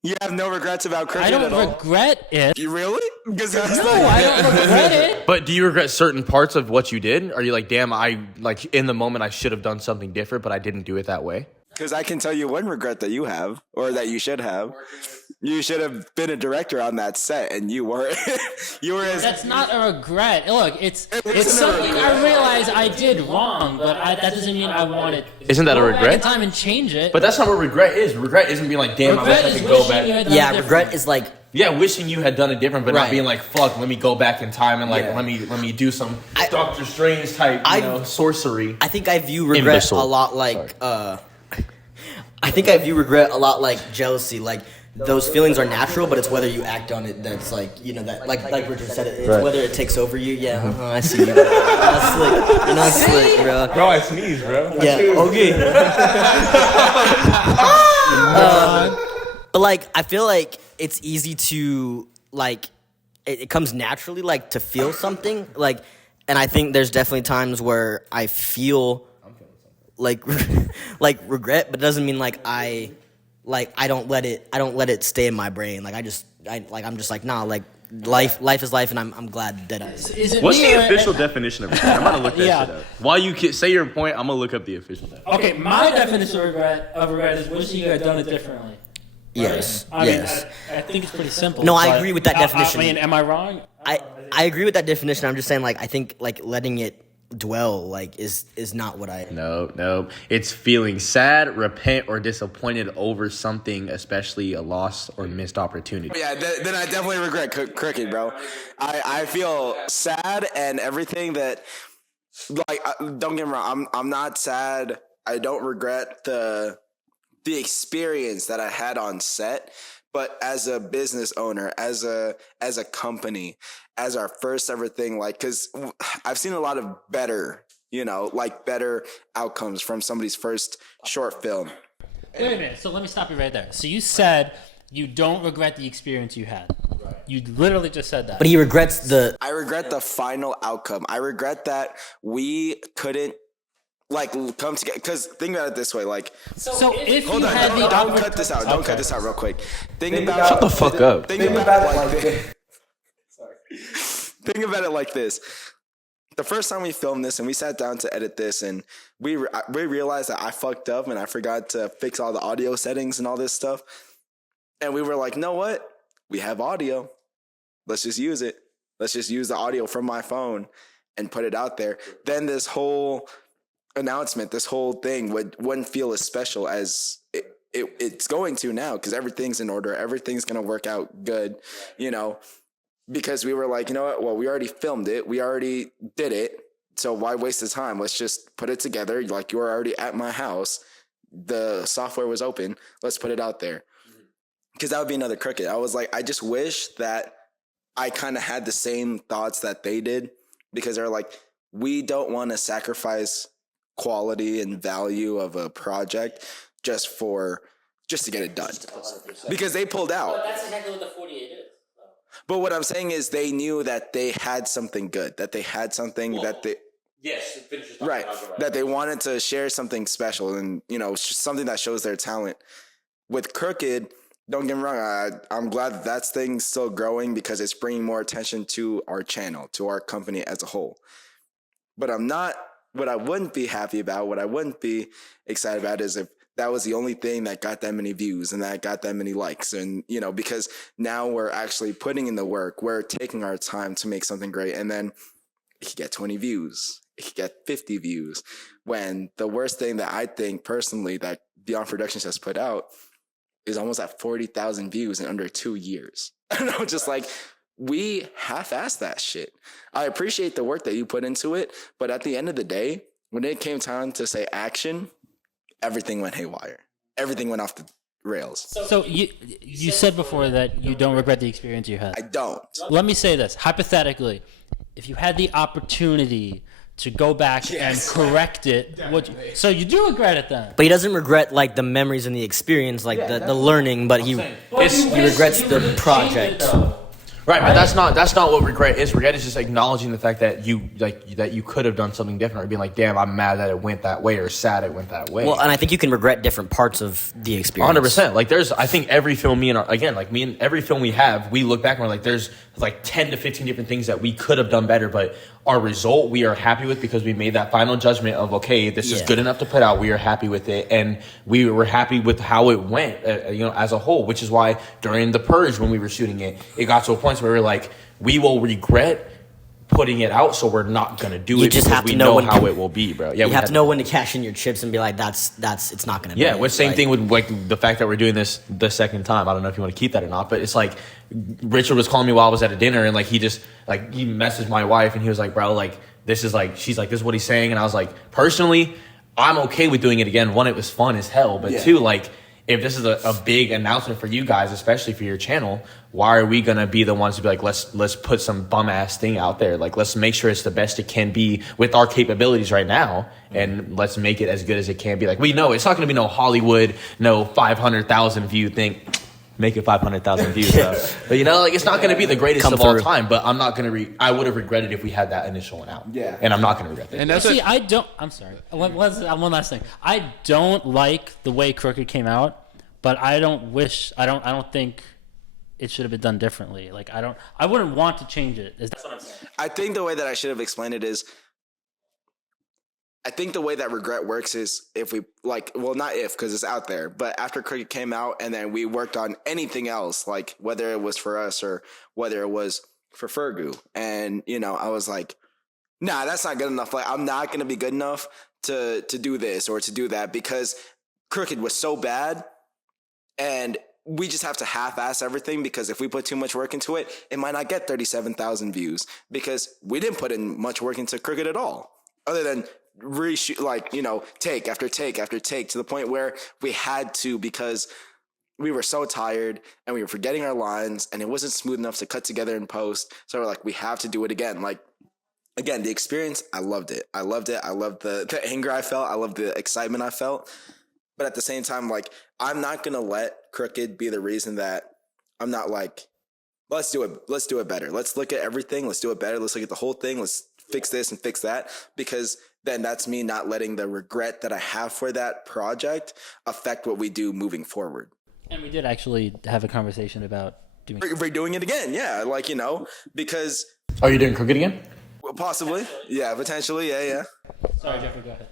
You have no regrets about Crooked I at all? don't regret it. You really? Because No, I don't regret it. But do you regret certain parts of what you did? Are you like, damn, in the moment I should have done something different, but I didn't do it that way? Because I can tell you one regret that you have, or that you should have. You should have been a director on that set, and you weren't. That's not a regret. Look, it's something I realize I did wrong, but that doesn't mean I want it. Isn't that a regret? Back in time and change it. But that's not what regret is. Regret isn't being like, damn, Regret I wish I is could go wishing back. you had done it Yeah, different. regret is like Yeah, wishing you had done it different, but Right. not being like, fuck, let me go back in time and like Yeah. let me do some Doctor Strange type, sorcery. I think I view regret Imbecile. a lot like I think I view regret a lot like jealousy. Like those feelings are natural, but it's whether you act on it that's like that like Richard said it's Right. whether it takes over you. Yeah, I see you. You're not slick. You're not slick, bro. Bro, I sneezed, bro. Yeah, okay. But like I feel like it's easy to like it comes naturally like to feel something like, and I think there's definitely times where I feel like like regret, but it doesn't mean like I don't let it stay in my brain. Like I'm just like nah, like life is life, and I'm glad that I. Is it What's me the or- official definition of regret? I'm gonna look that Yeah. shit up. While you say your point, I'm gonna look up the official definition. Okay, my definition of regret is wishing you had done it differently. Yes, I yes. mean, I think it's pretty simple. No, I but agree with that definition. I mean, am I wrong? I agree with that definition. I'm just saying like I think like letting it dwell like is not what I. No. It's feeling sad, repent, or disappointed over something, especially a lost or missed opportunity. Yeah, then I definitely regret Crooked, bro. I feel sad and everything that, like, don't get me wrong, I'm not sad. I don't regret the experience that I had on set, but as a business owner, as a company, as our first ever thing, like, because I've seen a lot of better outcomes from somebody's first short film. Wait a minute. So let me stop you right there. So you said you don't regret the experience you had. Right. You literally just said that. But he regrets the. I regret the final outcome. I regret that we couldn't like come together. Because think about it this way, like. So if Hold you on, had don't cut this out. Don't cut this out real quick. Think about Shut the fuck up. Think about it like this. Think about it like this. The first time we filmed this and we sat down to edit this and we realized that I fucked up and I forgot to fix all the audio settings and all this stuff. And we were like, know what? We have audio. Let's just use it. Let's just use the audio from my phone and put it out there. Then this whole announcement, this whole thing wouldn't feel as special as it's going to now because everything's in order. Everything's going to work out good, because we were like, you know what? Well, we already filmed it. We already did it. So why waste the time? Let's just put it together. Like, you were already at my house. The software was open. Let's put it out there. Because that would be another Crooked. I was like, I just wish that I kind of had the same thoughts that they did, because they're like, we don't want to sacrifice quality and value of a project just to get it done. Because they pulled out. But that's exactly what the 48 is. But what I'm saying is they knew that they had something good, that they had something that they... Yes, Right, that they wanted to share something special and, something that shows their talent. With Crooked, don't get me wrong, I'm glad that that thing's still growing because it's bringing more attention to our channel, to our company as a whole. But what I wouldn't be happy about, what I wouldn't be excited about is if that was the only thing that got that many views and that got that many likes. And, because now we're actually putting in the work, we're taking our time to make something great. And then it could get 20 views. It could get 50 views. When the worst thing that I think personally that Beyond Productions has put out is almost at 40,000 views in under 2 years. I don't know, just like we half-assed that shit. I appreciate the work that you put into it, but at the end of the day, when it came time to say action, everything went haywire. Everything went off the rails. So you said before that you don't regret the experience you had. I don't. Let me say this. Hypothetically, if you had the opportunity to go back and correct it. So you do regret it then? But he doesn't regret like the memories and the experience, like the learning. But he regrets the project. Right, but that's not what regret is. Regret is just acknowledging the fact that you could have done something different, or being like, damn, I'm mad that it went that way, or sad it went that way. Well, and I think you can regret different parts of the experience. 100%. Like I think every film every film we have, we look back and we're like, there's like 10 to 15 different things that we could have done better, but our result we are happy with because we made that final judgment of, okay, this is good enough to put out. We are happy with it, and we were happy with how it went, as a whole. Which is why during The Purge, when we were shooting it, it got to a point where we were like, we will regret putting it out, so we're not gonna do it because we know how it will be, bro. Yeah, you have to know when to cash in your chips and be like, that's it's not gonna be. Yeah, well, same thing with like the fact that we're doing this the second time. I don't know if you want to keep that or not, but it's like Richard was calling me while I was at a dinner, and like he messaged my wife, and he was like, bro, like this is like, she's like, this is what he's saying, and I was like, personally, I'm okay with doing it again. One, it was fun as hell, but two, like, if this is a big announcement for you guys, especially for your channel, why are we gonna be the ones to be like, let's put some bum ass thing out there? Like, let's make sure it's the best it can be with our capabilities right now, and let's make it as good as it can be. Like, we know it's not gonna be no Hollywood, no 500,000 view thing. Make it 500,000 views, but like it's not gonna be the greatest of all time. But I'm not gonna. I would have regretted if we had that initial one out. Yeah, and I'm not gonna regret that. And that's I don't. I'm sorry. One last thing. I don't like the way Crooked came out, but I don't think it should have been done differently. Like I wouldn't want to change it. That's what I'm saying. I think the way that I should have explained it is, I think the way that regret works is if we not if, because it's out there, but after Cricket came out and then we worked on anything else, like whether it was for us or whether it was for Fergu, and I was like, nah, that's not good enough. Like, I'm not going to be good enough to do this or to do that, because Crooked was so bad, and we just have to half-ass everything, because if we put too much work into it, it might not get 37,000 views, because we didn't put in much work into Crooked at all, other than reshoot, take after take after take, to the point where we had to, because we were so tired and we were forgetting our lines and it wasn't smooth enough to cut together in post. So we're like, we have to do it again. Like, again, the experience, I loved it. I loved the anger I felt. I loved the excitement I felt. But at the same time, like, I'm not going to let Crooked be the reason that I'm not like, let's do it better. Let's look at everything. Let's do it better. Let's look at the whole thing. Let's fix this and fix that, because then that's me not letting the regret that I have for that project affect what we do moving forward. And we did actually have a conversation about redoing it again. Yeah. Like, because. Are you doing Crooked again? Well, possibly. Yeah, potentially. Yeah. Sorry, Jeffrey, go ahead.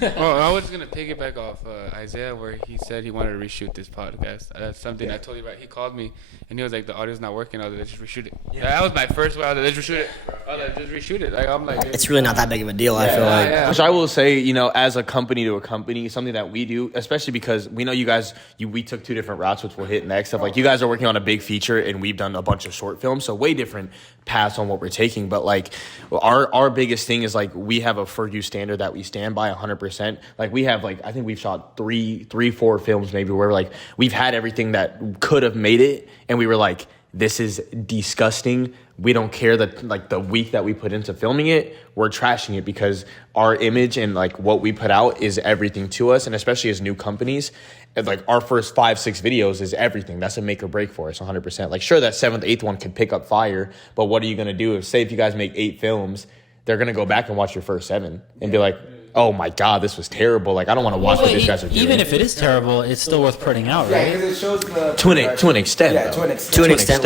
Well, I was gonna piggyback off Iziyah, where he said he wanted to reshoot this podcast. That's something I told you about. He called me and he was like, "The audio's not working. I was like, let's just reshoot it." Yeah. That was my first one. I was like, "Let's reshoot it." I was like, "Just reshoot it." Like, I'm like, it's really not that big of a deal. I feel like. Yeah. Which I will say, as a company to a company, something that we do, especially because we know you guys, we took two different routes, which we'll hit next. Of like, you guys are working on a big feature and we've done a bunch of short films, so way different paths on what we're taking. But like, our biggest thing is like, we have a Fergu standard that we stand by 100%. Like, we have I think we've shot four films maybe, where like we've had everything that could have made it, and we were like, this is disgusting. We don't care that like the week that we put into filming it, we're trashing it, because our image and like what we put out is everything to us. And especially as new companies, like our first 5-6 videos is everything. That's a make or break for us 100%. Like, sure, that 7th, 8th one could pick up fire, but what are you going to do if you guys make 8 films, they're going to go back and watch your first 7 and be like, oh my God, this was terrible. Like, I don't want to watch what these guys are doing. Even if it is terrible, it's still worth putting out, right? Yeah, because it shows the... To an extent. Yeah, to an extent.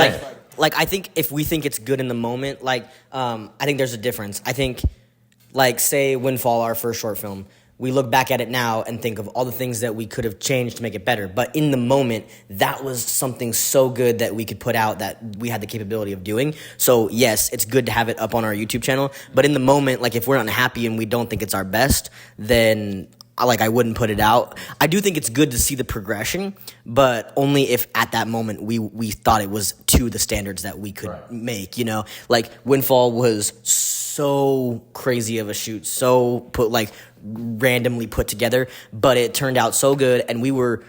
Like, I think if we think it's good in the moment, like, I think there's a difference. I think, like, say Windfall, our first short film, we look back at it now and think of all the things that we could have changed to make it better. But in the moment, that was something so good that we could put out that we had the capability of doing. So, yes, it's good to have it up on our YouTube channel. But in the moment, like, if we're unhappy and we don't think it's our best, then I wouldn't put it out. I do think it's good to see the progression, but only if at that moment we thought it was to the standards that we could make, Like, Windfall was so crazy of a shoot, so randomly put together, but it turned out so good, and we were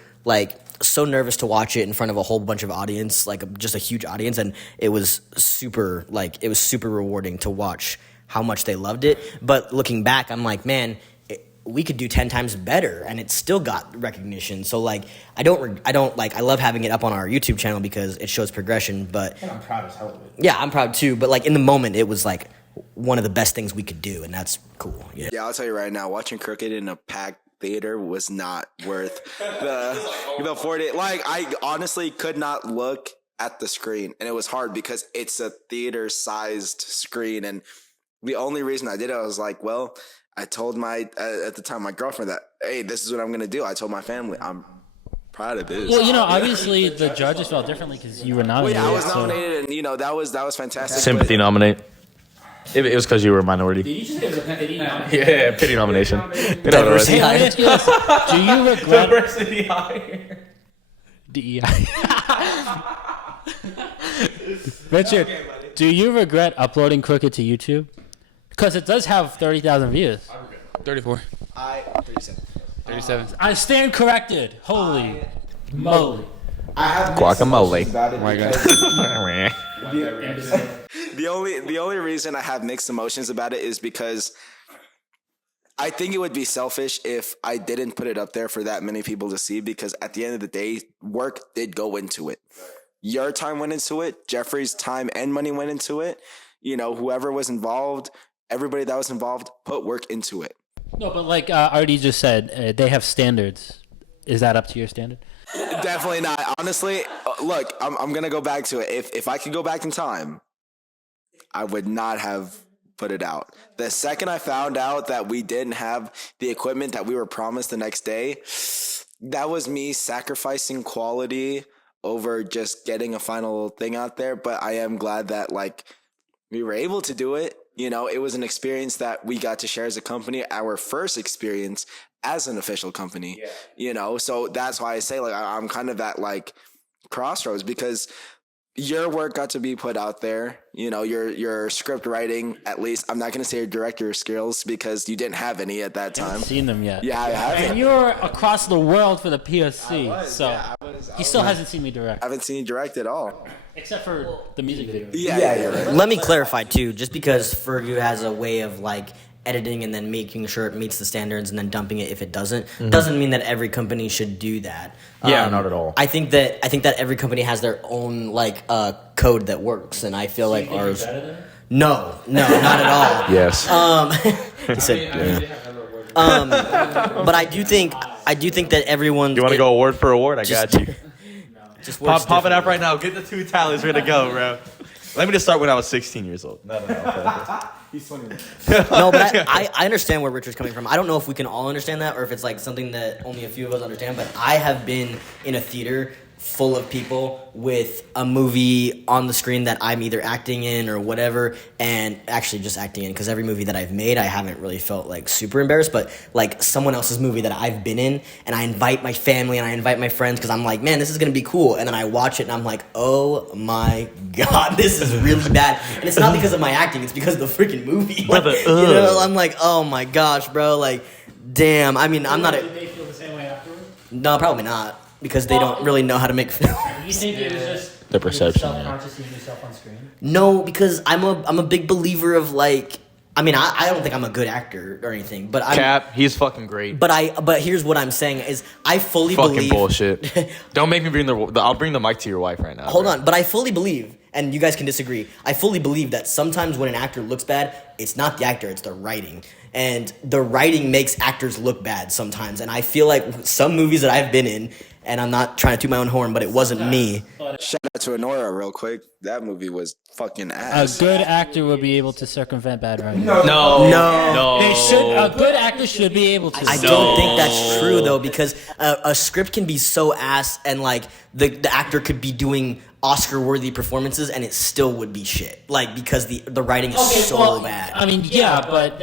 so nervous to watch it in front of a whole bunch of audience, just a huge audience, and it was super rewarding to watch how much they loved it. But looking back, I'm like, man, we could do 10 times better, and it still got recognition. So like, I love having it up on our YouTube channel because it shows progression. But And I'm proud as hell of it. yeah, I'm proud too. But like in the moment, it was like one of the best things we could do, and that's cool. Yeah, Yeah, I'll tell you right now, watching Crooked in a packed theater was not worth the 40. Like, I honestly could not look at the screen, and it was hard because it's a theater-sized screen. And the only reason I did it, I was like, well, I told at the time my girlfriend that, hey, this is what I'm gonna do. I told my family, I'm proud of this. Well, obviously the judges felt differently because you were Well, nominated. yeah, I was so- nominated, and that was fantastic. Sympathy but- nominate. It was because you were a minority. Did you just give a pity nomination? Yeah, pity nomination. Diversity. Hey, let me ask you this. Do you regret Diversity higher. DEI? Richard, do you regret uploading Crooked to YouTube? Because it does have 30,000 views. 34. 37. I stand corrected. Holy moly. I have Guacamole. Oh my God. The only reason I have mixed emotions about it is because I think it would be selfish if I didn't put it up there for that many people to see, because at the end of the day, work did go into it. Your time went into it. Jeffrey's time and money went into it. Whoever was involved, everybody that was involved put work into it. No, but like Artie just said, they have standards. Is that up to your standard? Definitely not. Honestly, look, I'm going to go back to it. If I could go back in time, I would not have put it out. The second I found out that we didn't have the equipment that we were promised the next day, that was me sacrificing quality over just getting a final thing out there. But I am glad that we were able to do it. It was an experience that we got to share as a company, our first experience as an official company. So that's why I say I'm kind of at crossroads, because your work got to be put out there. Your script writing, at least. I'm not going to say your director skills because you didn't have any at that I time. haven't seen them yet. Yeah, I haven't. And you're across the world for the PSC, he still hasn't seen me direct. I haven't seen you direct at all. Except for the music video. Yeah, you're right. Let me clarify too. Just because Fergu has a way of editing and then making sure it meets the standards and then dumping it if it doesn't, doesn't mean that every company should do that. Yeah, not at all. I think that every company has their own code that works, and I feel like ours. No, not at all. Yes. He said, but I do think that everyone. You want to go award for award? I got you. Just Pop it up right now. Get the 2 tallies. We're going to go, bro. Let me just start when I was 16 years old. No. He's 20. No, but I understand where Richard's coming from. I don't know if we can all understand that or if it's something that only a few of us understand, but I have been in a theater full of people with a movie on the screen that I'm either acting in or whatever, and actually just acting in, because every movie that I've made, I haven't really felt super embarrassed, but someone else's movie that I've been in, and I invite my family and I invite my friends because I'm like, man, this is going to be cool, and then I watch it and I'm like, oh my God, this is really bad, and it's not because of my acting, it's because of the freaking movie. I'm like, oh my gosh, bro, damn, I mean, I'm not Did they feel the same way afterwards? No, probably not. Because they don't really know how to make film. You think it was just The perception, self-conscious seeing yourself on screen? No, because I'm a big believer of I don't think I'm a good actor or anything, but Cap, he's fucking great. But here's what I'm saying is I fully Fucking believe. bullshit. Don't make me bring I'll bring the mic to your wife right now. Hold on, but I fully believe, and you guys can disagree. I fully believe that sometimes when an actor looks bad, it's not the actor, it's the writing. And the writing makes actors look bad sometimes. And I feel like some movies that I've been in, and I'm not trying to toot my own horn, but it wasn't me. Shout out to Honora real quick. That movie was fucking A ass. good actor would be able to circumvent bad writing. No. They should. A good actor should be able to. I don't think that's true though, because a script can be so ass, and the actor could be doing Oscar-worthy performances, and it still would be shit. Because the writing is so bad. I mean, yeah, but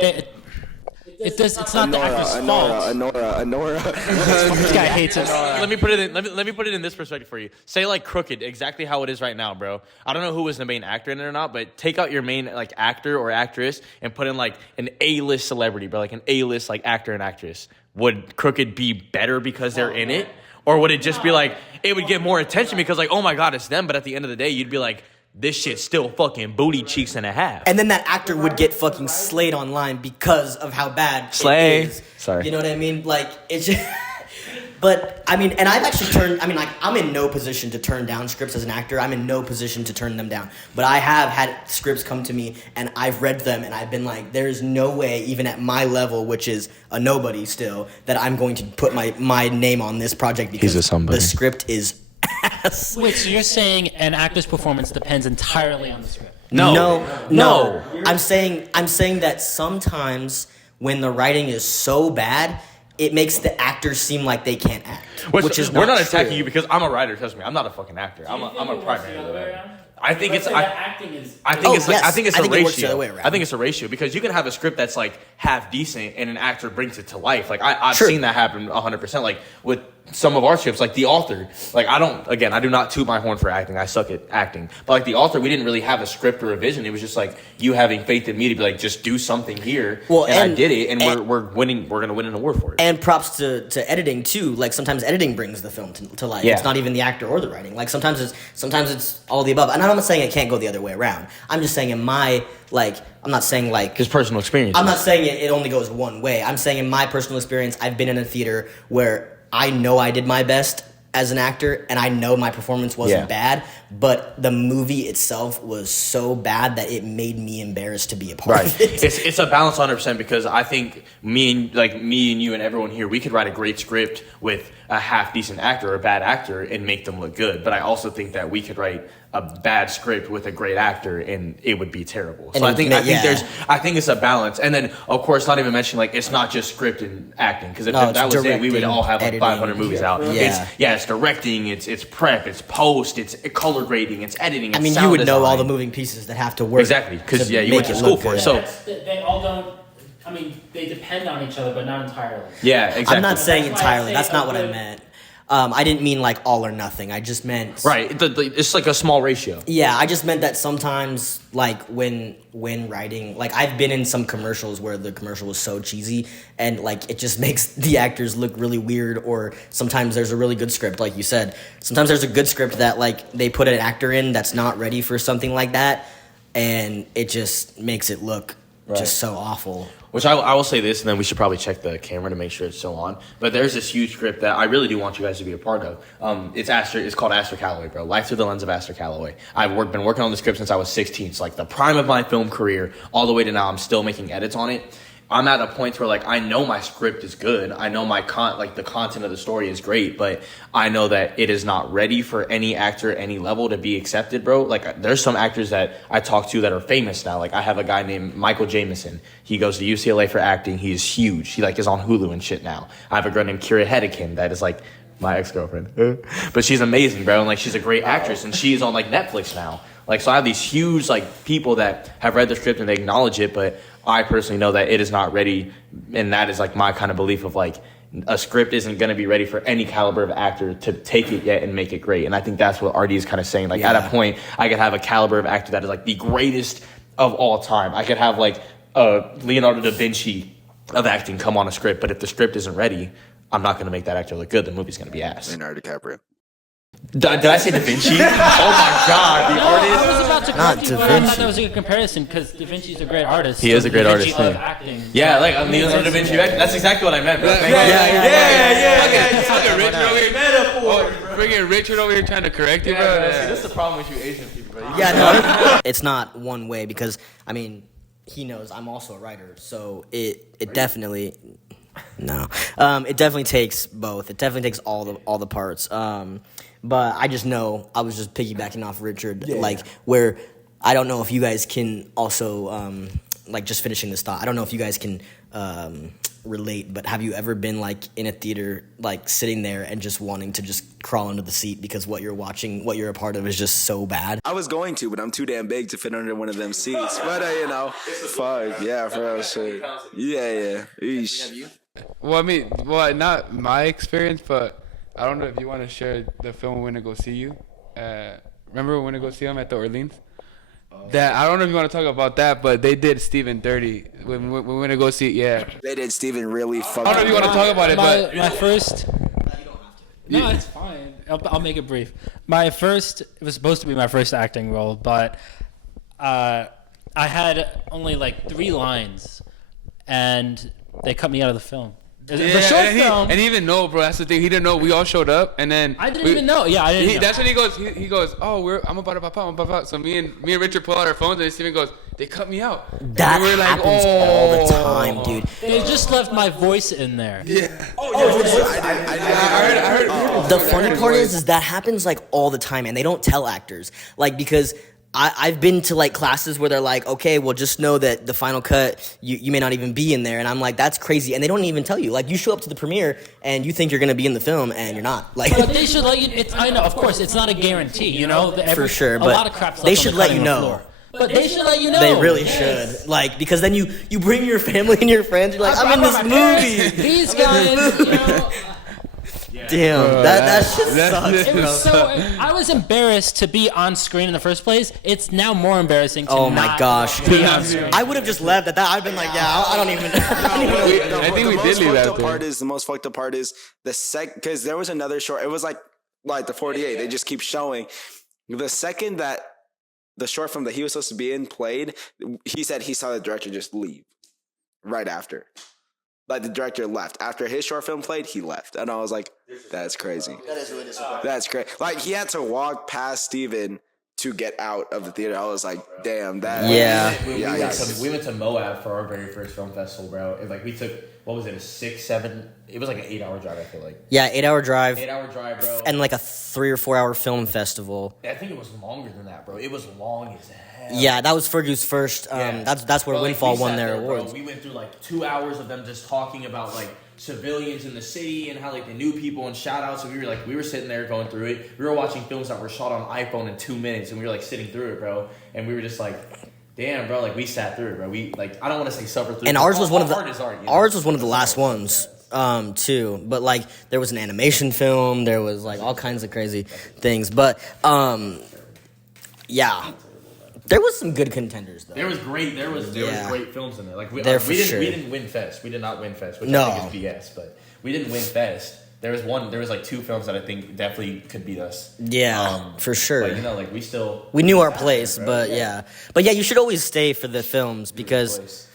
it's not the actor's fault. Honora. This guy hates it. Let me put it in. Let me put it in this perspective for you. Say Crooked, exactly how it is right now, bro. I don't know who was the main actor in it or not, but take out your main actor or actress and put in an A-list celebrity, bro, an A-list actor and actress. Would Crooked be better because they're in it, or would it just be it would get more attention because oh my God, it's them? But at the end of the day, you'd be this shit's still fucking booty cheeks and a half. And then that actor would get fucking slayed online because of how bad Slay. it is. Sorry. You know what I mean? Like, it's just... But, I mean, and I've actually I'm in no position to turn down scripts as an actor. I'm in no position to turn them down. But I have had scripts come to me, and I've read them, and I've been like, there's no way, even at my level, which is a nobody still, that I'm going to put my name on this project because the script is ass. Wait, so you're saying an actor's performance depends entirely on the script? No. I'm saying that sometimes when the writing is so bad, it makes the actors seem like they can't act, which is not We're not true. attacking you because I'm a writer. Trust me, I'm not a fucking actor. I'm a primary writer. I think it's acting is. I think it's a it works the ratio. other way around. I think it's a ratio because you can have a script that's like half decent and an actor brings it to life. Like I've Sure. seen that happen 100%. Like with some of our scripts, like The Author. Like I do not toot my horn for acting. I suck at acting. But like The Author, we didn't really have a script or a vision. It was just like you having faith in me to be like, just do something here. Well, and I did it, and we're winning. We're gonna win an award for it. And props to editing too. Like sometimes editing brings the film to life. Yeah. It's not even the actor or the writing. Like sometimes it's all the above. And I'm not saying it can't go the other way around. I'm just saying I'm not saying like His personal experience. I'm not saying it only goes one way. I'm saying in my personal experience, I've been in a theater where I know I did my best as an actor, and I know my performance wasn't bad, but the movie itself was so bad that it made me embarrassed to be a part of it. It's a balance 100% because I think me and you and everyone here, we could write a great script with a half decent actor or a bad actor and make them look good. But I also think that we could write a bad script with a great actor and it would be terrible. So I think it's a balance. And then of course, not even mentioning like it's not just script and acting because if that was it, we would all have like editing, 500 movies out. Yeah. It's directing, it's prep, it's post, it's color grading, it's editing. It's you would know all the moving pieces that have to work. Exactly, because you went to it school look for it. good. So They all don't. I mean, they depend on each other, but not entirely. yeah, exactly. I'm not saying That's why I entirely. say That's not a what I good- meant. I didn't mean like all or nothing. I just meant Right, it's like a small ratio. Yeah, I just meant that sometimes, like when writing, like I've been in some commercials where the commercial was so cheesy and like it just makes the actors look really weird. Or sometimes there's a really good script, like you said. Sometimes there's a good script that like they put an actor in that's not ready for something like that, and it just makes it look just so awful. Which I will say this, and then we should probably check the camera to make sure it's still on. But there's this huge script that I really do want you guys to be a part of. It's called Aster Calloway, bro. Life Through the Lens of Aster Calloway. I've been working on the script since I was 16. It's like the prime of my film career, all the way to now. I'm still making edits on it. I'm at a point where like I know my script is good. I know the content of the story is great, but I know that it is not ready for any actor at any level to be accepted, bro. Like there's some actors that I talk to that are famous now. Like I have a guy named Michael Jameson. He goes to UCLA for acting. He is huge. He like is on Hulu and shit now. I have a girl named Kira Hedekin that is like my ex-girlfriend. But she's amazing, bro. And like she's a great actress and she's on like Netflix now. Like so I have these huge like people that have read the script and they acknowledge it, but I personally know that it is not ready, and that is like my kind of belief of like a script isn't going to be ready for any caliber of actor to take it yet and make it great. And I think that's what RD is kind of saying. Like at a point, I could have a caliber of actor that is like the greatest of all time. I could have like Leonardo da Vinci of acting come on a script, but if the script isn't ready, I'm not going to make that actor look good. The movie's going to be ass. Leonardo DiCaprio. Did I say Da Vinci? Oh my God, the artist. I was about to Not correct you, Da but I thought Vinci. that was a good comparison because Da Vinci's a great artist. He is a great Da artist, Vinci of yeah. acting. Yeah, like Leonardo da Vinci. That's exactly what I meant, bro. Thank you. Richard over here. Bringing Richard over here trying to correct you, bro. That's the problem with you Asian people, bro. Yeah, no, it's not one way because I mean he knows I'm also a writer, so it definitely it definitely takes both. It definitely takes all the parts. But I just know I was just piggybacking off Richard, like where I don't know if you guys can also like just finishing this thought. I don't know if you guys can relate, but have you ever been like in a theater, like sitting there and just wanting to just crawl under the seat because what you're watching, what you're a part of is just so bad? I was going to, but I'm too damn big to fit under one of them seats. But fuck, yeah, for real shit. Yeah. Eesh. Well, I mean, not my experience, but I don't know if you want to share the film We Went to Go See You. Remember we went to go see him at the Orleans? That I don't know if you want to talk about that, but they did Steven dirty when we went to go see. Yeah, They did Steven really fucking. I don't know if you want to talk about it, but my first. No, it's fine. I'll make it brief. It was supposed to be my first acting role, but I had only like 3 lines, and they cut me out of the film. The short film. And he didn't know, bro. That's the thing. He didn't know. We all showed up, and then I didn't even know. Yeah, I didn't know. That's when he goes. He goes, "Oh, I'm about to pop out." So me and Richard pull out our phones, and Steven goes, "They cut me out." That happens all the time, dude. They just left my voice in there. Yeah. I heard. The funny part is that happens like all the time, and they don't tell actors, like, because I've been to like classes where they're like, okay, well, just know that the final cut, you may not even be in there, and I'm like, that's crazy, and they don't even tell you. Like, you show up to the premiere and you think you're gonna be in the film, and you're not. Like, but they should let you. I know, of course, it's not a guarantee, you know. For sure, a but lot of crap's they left should on the let you cutting know. room floor. But they should let you know. They really should. Like, because then you bring your family and your friends. You're like, I'm in this movie. These guys, you know. Damn, that shit sucks. It was so. I was embarrassed to be on screen in the first place. It's now more embarrassing to Oh my gosh. be on screen. I would have just left at that. I've been like, yeah, I don't even. I think we did leave that there. The most fucked up part is the because there was another short. It was like the 48. They just keep showing. The second that the short film that he was supposed to be in played, he said he saw the director just leave right after. Like, the director left. After his short film played, he left. And I was like, that's crazy. That is really disappointing. That's great. Like, he had to walk past Steven to get out of the theater. I was like, damn, that. Yeah. We went to Moab for our very first film festival, bro. And, like, we took, what was it, a 6, 7, it was like an 8-hour drive, I feel like. Yeah, 8-hour drive. 8-hour drive, bro. And like a 3 or 4 hour film festival. I think it was longer than that, bro. It was long as hell. Yeah, that was Fergu's first. That's where Bro, like, Windfall we won sat their there, bro. awards. We went through like 2 hours of them just talking about like civilians in the city and how like they knew people and shout outs. So we were sitting there going through it. We were watching films that were shot on iPhone in 2 minutes, and we were like sitting through it, bro. And we were just like, damn, bro, like we sat through it, bro. We like, I don't want to say suffer through. And it. ours was one of the art is art, you know? ours was one of the last ones too. But like there was an animation film, there was like all kinds of crazy things. But yeah. There was some good contenders though. There was great films in there. Like we sure. didn't win Fest. We did not win Fest, which No. I think is BS. But we didn't win Fest. There was like 2 films that I think definitely could beat us. Yeah, for sure. But you know, like we knew our place, but yeah. But yeah, you should always stay for the films because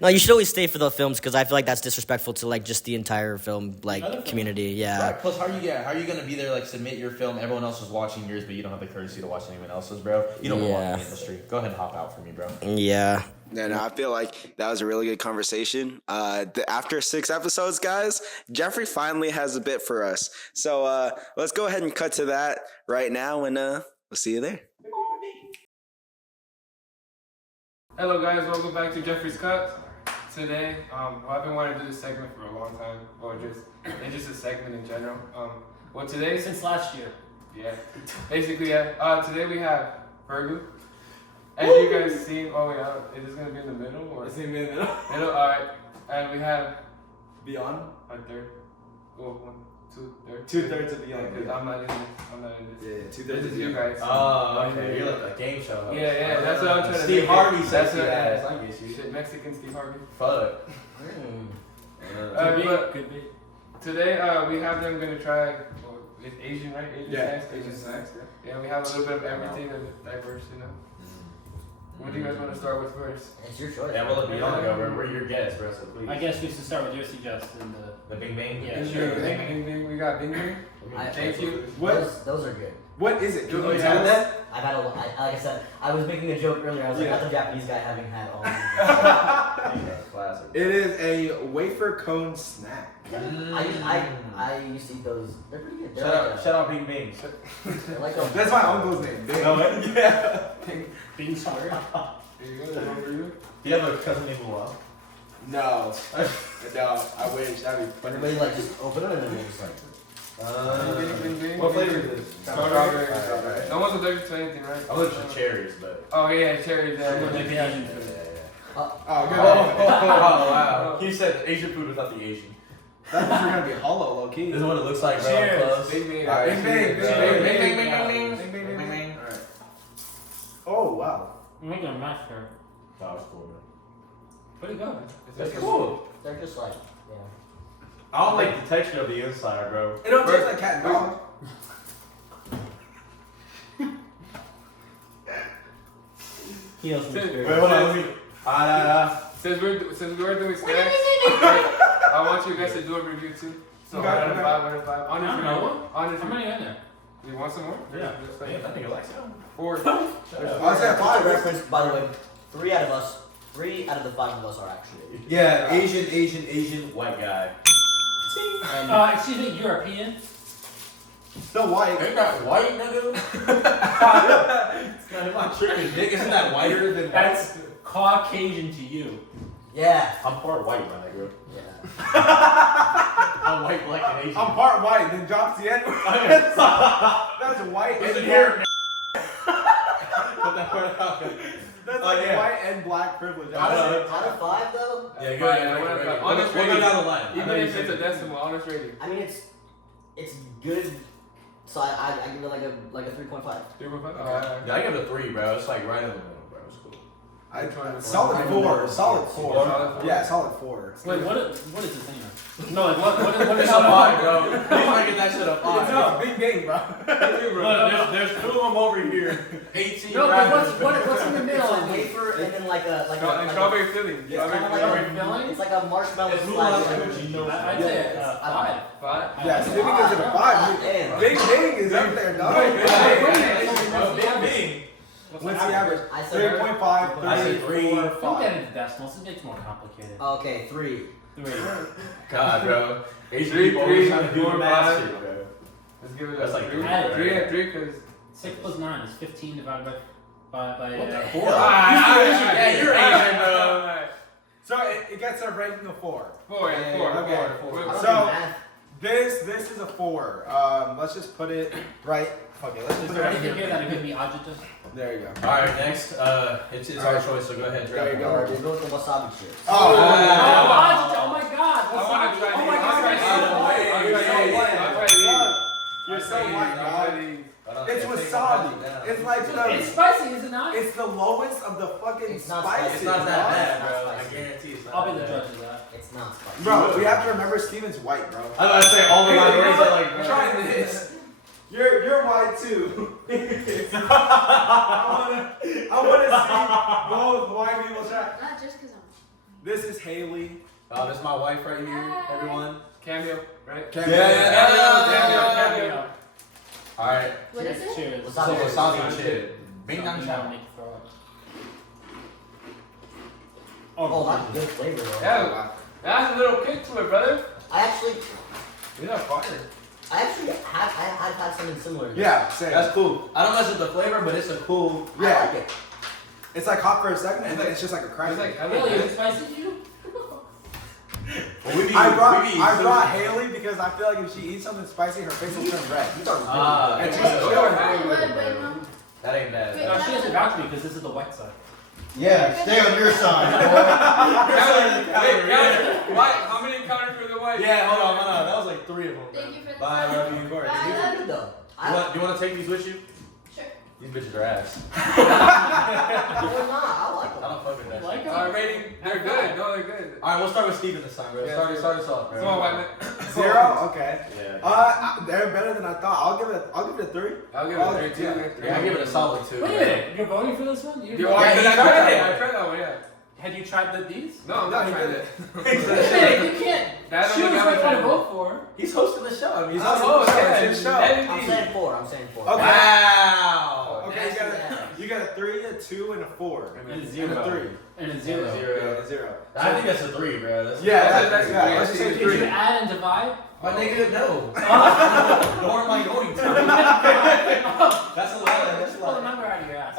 no, you should always stay for the films because I feel like that's disrespectful to like just the entire film like community. Yeah. Right. Plus, how are you gonna be there? Like, submit your film. Everyone else is watching yours, but you don't have the courtesy to watch anyone else's, bro. You don't belong in the industry. Go ahead and hop out for me, bro. Yeah. Yeah, no, I feel like that was a really good conversation. After 6 episodes, guys, Jeffrey finally has a bit for us. So let's go ahead and cut to that right now, and we'll see you there. Hello guys, welcome back to Jeffrey's Cuts. Today, I've been wanting to do this segment for a long time, or it's just a segment in general. Today Since last year. Yeah, basically, yeah. Today we have Fergu. As you guys seen, is this gonna be in the middle or? It's in the middle. Middle, all right. And we have Beyond? a third. Oh, 1, 2 thirds. 2/3 of Beyond. Because I'm not in this. Yeah, 2/3 This of is you Beyond. guys. Oh, okay. You're like a game show host. Yeah, that's what I'm trying to Steve do. Harvey That's sexy what ass. I guess you. Shit, Mexican Steve Harvey. Fuck. Could be. Today, we have them gonna try. It's Asian, right? Asian snacks. Yeah, we have a little bit of everything and diverse, you know. What do you guys want to start with first? It's your choice. Yeah, we'll let Beyond go. We're your guests, bro. So please. I guess we should start with your suggestion. The Bing Bang. Yeah, Bing, sure. Bing, Bing. We got Bing Bing. Thank you. Those are good. What is it? Do Can we you have tell that? I've had like I said, I was making a joke earlier. I was like, not the Japanese guy having had all these. Classic. It is a wafer cone snack. I used to eat those. They're pretty good. Shout out Bing Bing. They're like a, That's my uncle's name. Bing. Yeah. Being square. Here you go. That one for you. Do you have a cousin named Noel? No. No, I wish. That'd be funny. everybody like just open it and then just like. Bing, Bing. What flavor is this? Strawberry. Strawberry. No one's allergic to anything, right? I'm allergic to cherries, but. Oh yeah, cherries. Maybe Yeah. Asian Yeah, food. yeah, Oh, good. Oh, wow. He said Asian food without the Asian. That was gonna be hollow, low key. This is what it looks like, bro. Cheers. Close. Bing Bing. Alright, Bing Bing Bing. Bing. Bing Bing Bing. Bing. Bing Bing. Bing Bing. Alright. Oh wow. I'm making a mash here. That was cool, man. Where'd it go? That's cool. They're just like, I don't like the texture of the inside, bro. It don't taste like cat and dog. He else Wait, hold on. Let me. Since we're doing snacks, I want you guys to do a review too. So Okay, 1 out of okay. 5, 1 out of 5. I don't know. Honest How review. many are there? You want some more? Yeah. Just I like think it likes it. 4. I said Just a 5. reference, by the way. 3 out of the 5 of us are actually. Yeah, Asian, white guy. Excuse me, European. Still white. Ain't that white, nigga? I'm not tripping, dick. Isn't that whiter than That's Caucasian to you. Yeah. I'm part white, my nigga. Yeah. I'm white, black, and Asian. I'm part white, then drops the N. That's white. Listen and here. Put that part out. That's Oh, like yeah. white and black privilege. Out of 5 though? Yeah, good. Yeah, honest We'll go rating. down the line. Even if it's a decimal, honest rating. I mean it's good. So I give it like a 3.5. 3.5? Yeah, I give it a 3, bro. It's like right in the middle, bro. It's cool. Solid 4. Solid 4. Solid 4? Yeah, solid 4. Wait, what is this thing? No, like what is It's a 5, bro. He's making that shit a 5. No, big game, bro. Look, there's 2 of them over here. 18 No, but rappers. what's in the middle? It's a wafer and then like a Strawberry filling. it's kind of like Strawberry filling? it's like a marshmallow It's slice. I'd say 5. 5? Yeah, Stevie gives it a 5. Damn. Big Bing is up there, dog. Big Bing. What's the average? I said 3.5, I said 3. 4, Don't 5. get into decimals. It makes it more complicated. Okay, 3. 3. God, bro. Asian 3, people always 3, trying to do 4, the math 5. shit, bro. Let's give it That's a like 3. add it. 3 and 3 because 6 plus 9 is 15 divided by What the four. hell? Yeah, you're Asian, bro. So it gets a ranking of 4. 4 and 4. Okay. I don't So- do math. This is a 4. Let's just put it right. Okay, let's Is put it there right anything here. here that could be adjective? There you go. Alright, next. It's our choice, so go ahead. There you go. We'll go with the wasabi chips. Oh, Oh my god! I want to try Oh my these. god! I'll try these. You're so white, I'll dog. try these. It's wasabi. It's like It's the. spicy, is it not? It's the lowest of the fucking It's not spices. spicy. It's not that dog. bad, bro. Not I spicy. guarantee it's not I'll be that the bad. judge of that. It's not spicy. Bro, we have to remember Steven's white, bro. I was about to say all the minorities are like, Try this. You're white too. I wanna see both white people try. Not just because I'm. This is Haley. this is my wife right here, everyone. Cameo, right? Yeah. Alright. What is it? Cheers. So wasabi chip. Bing Something dong that'll chow. make you throw up. Oh, that's good flavor though. Yeah, that's a little kick to it, brother. I actually These are fire. I've had something similar. to this. Yeah, same. That's cool. I don't mess with the flavor, but it's a cool. I like it. It's like hot for a second, and then it's just like a crack. It's like, I Really? Is like it spicy to you? Well, we be, I brought we be Haley because I feel like if she eats something spicy, her face will turn red. and And she's she's chilling. I would, but no. that ain't bad. Wait, No, she doesn't vouch me because this is the white side. Yeah, stay on your side. Why? How many counters for the white? Yeah, hold on. That was like 3 of them. Thank you for the Bye, time. love you, Corey. Bye. These are good though. You want to take these with you? Sure. These bitches are ass. They're not. I like I them. don't fuck with that. Like shit. Rating, they're good. No, they're good. Alright, we'll start with Steven this time, bro. Yeah, Start us off, bro. Come on, white man. 0? Okay. Yeah. They're better than I thought. I'll give it a 3. I'll give it a 3 too. Yeah, I give it a solid 2. Wait a minute, you're voting for this one? Yeah, I tried that one, yeah. Had you tried these? No, I'm not he trying did it. Wait a minute, you can't That's choose what which I'm one to trying. vote for. He's hosting the show. I mean, he's Oh, hosting the show. yeah, It's his show. I'm saying 4. I'm saying 4. Okay. Wow. Okay, you got a 3, a 2, and a 4. And a And 0. a 3. And a Yeah, 0. Yeah, a 0. I think that's a 3, bro. That's Let's that's just say Did you 3. add and divide? My nigga, no. Nor am I going to. That's a lot. That's a Pull the lot. number out of your ass.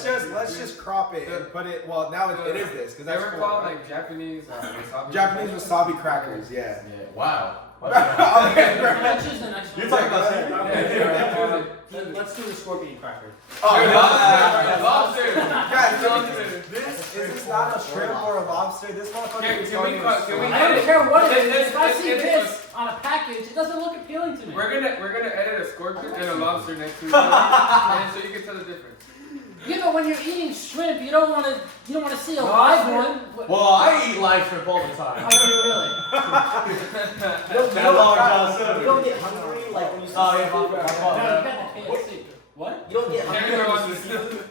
So let's just crop it and put it. Well, now it is this because They that's were 4, called right? like Japanese wasabi. Japanese wasabi crackers. Yeah. Yeah. Wow. Okay, bro. Let's choose the next one. You're talking about Yeah, Let's do the scorpion cracker. lobster. Guys, is this not a shrimp or a lobster? This motherfucker is Can we going cut- to can we- I don't care what it is. It's- If I see it's- this on a package, it doesn't look appealing to me. We're gonna edit a scorpion and a lobster next to each other, and so you can tell the difference. Yeah, but when you're eating shrimp, you don't want to see a live one. Well, I eat live shrimp all the time. Oh, do you really? You don't get hungry like when you see seafood. No, you got the KFC. What? You don't get hungry when you see seafood.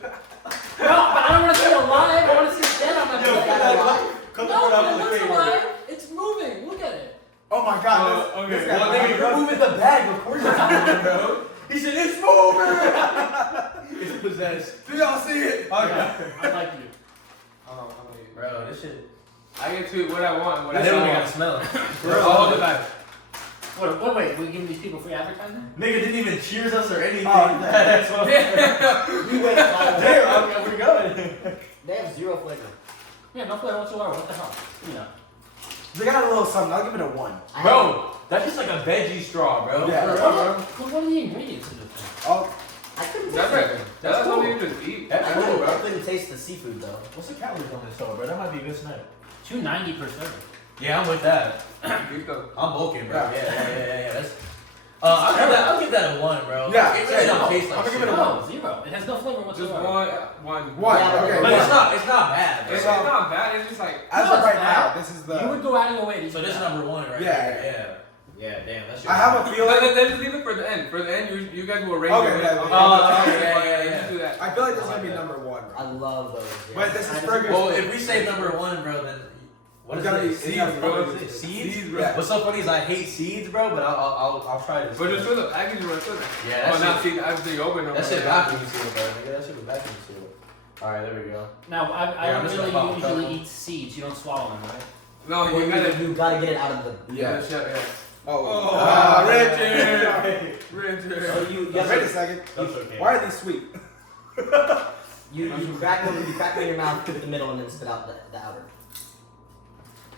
No, but I don't want to see it live. I want to see it dead on my Yo, plate. that alive? No, but it looks alive. It's moving. Look at it. Oh my god. Okay. Well, Well, nigga, you're moving the bag. Of course it's moving, bro. He said it's moving. It's possessed. Do y'all see it? Okay. I like you. Bro, this shit. I get to what I want. What I I don't even want. gotta smell it. All the back. Wait, we giving these people free advertising? Nigga didn't even cheers us or anything. Oh, That's what. We went live. Damn, okay, we're going. They have zero flavor. Yeah, no flavor whatsoever. What the hell? You know. They got a little something. I'll give it a 1. Bro, that's just like a veggie straw, bro. Yeah. What are the ingredients in this thing? Oh, I couldn't That's taste it. right. That's what we even eat. That's I cool, couldn't, I bro. couldn't taste the seafood though. What's the calories on this show, bro? That might be a good snack. $2.90 per serving. Yeah, I'm with that. I'm bulking, bro. Yeah. That's. I'll give that a 1, bro. Yeah, It really don't taste like I'm gonna give shit. it a No, 0. It has no flavor Just whatsoever. one. one. Yeah, Okay. But one. it's not bad. Bro. It's not bad. It's just like As No, of it's right not. now, this is the. You would go out of your way to So eat this is that. number 1, right? Yeah. there. Yeah, damn. That's I have a feeling. Then just leave it for the end. For the end, you guys will rate Okay, it. yeah, Just do that. I feel like this is gonna be number 1. I love those. Yeah. But this is Fergu's. Well, if we say number 1, bro, then what is It's gotta it? be- Seeds, it gotta be bro. number Is it 2. Seeds, bro. Yeah. What's so funny is I hate seeds, bro, but I'll try this. But just for the packaging, right? Yeah, Oh, that now shit. see, after you open them. That shit vacuum sealed, bro. Nigga, that shit was vacuum sealed. All right, there we go. Now, I Yeah, I'm don't just really gonna pop a usually couple. eat seeds. You don't swallow them, right? No, Well, you gotta. you gotta get it out of the. Yeah, yeah. Oh, Richard. So Richard. you Wait a have to, second. That's okay. Why are these sweet? you crack them in your mouth, put the middle, and then spit out the outer.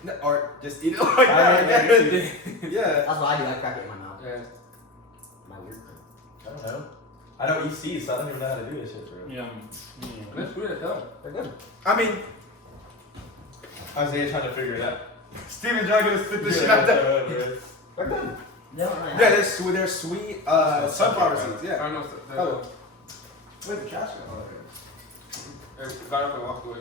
No, or just eat it like that. I guess. Yeah. That's what I do. I crack it in my mouth. Yeah. My weird thing. I don't know. I don't eat seeds, so I don't even know how to do this shit, bro. Yeah. That's weird, though. They're good. I mean, Isaiah trying to figure it out. Steven John gonna spit this shit out there. They're good. They don't really have- Yeah, they're sweet sunflower seeds. Yeah. I know. Oh. Wait, the trash can. Got up and walked away.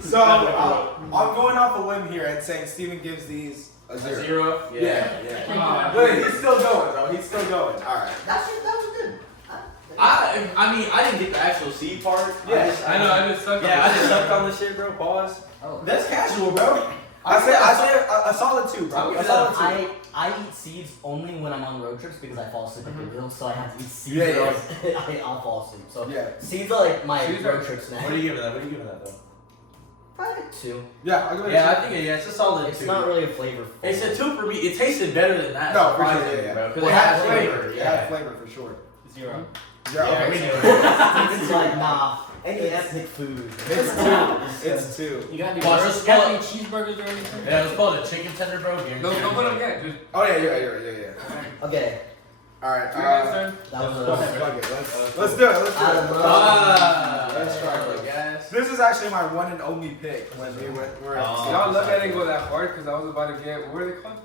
So I'm going off a limb here and saying Steven gives these a 0. Yeah. Wait, he's still going though. He's still going. All right. that was good. I mean, I didn't get the actual seed part. Yeah, I know. I just sucked. Yeah, I just sucked on this shit, bro. Pause. Oh. That's casual, bro. I say a solid 2, bro. A solid 2. I eat seeds only when I'm on road trips because I fall asleep at the wheel, so I have to eat seeds. Yeah, or else I'll fall asleep. So Yeah. seeds are like my Seeds road are- trip snack. What are you giving that? though? Probably like 2. Yeah, I'll give it Yeah, I a 2. think it's a solid It's 2. not really a flavor. It's a 2 for me. It tasted better than that. No, for sure, surprisingly, yeah. bro. Because Well, it it had has flavor. flavor. It Yeah. had flavor for sure. 0. Yeah, Yeah, okay. we so knew. It's like nah. Any ethnic food. It's 2. You got any, Well, you let's got call any cheeseburgers or anything? Yeah, it was called a chicken tender, bro. No, don't put them yet. Just Oh yeah. Okay, All right. you guys turn. that was Fuck it. Let's do it. Let's do out of it. love. Let's try it. Gas. This is actually my one and only pick when we were. Y'all look, I didn't go that far because I was about to get. What are they called?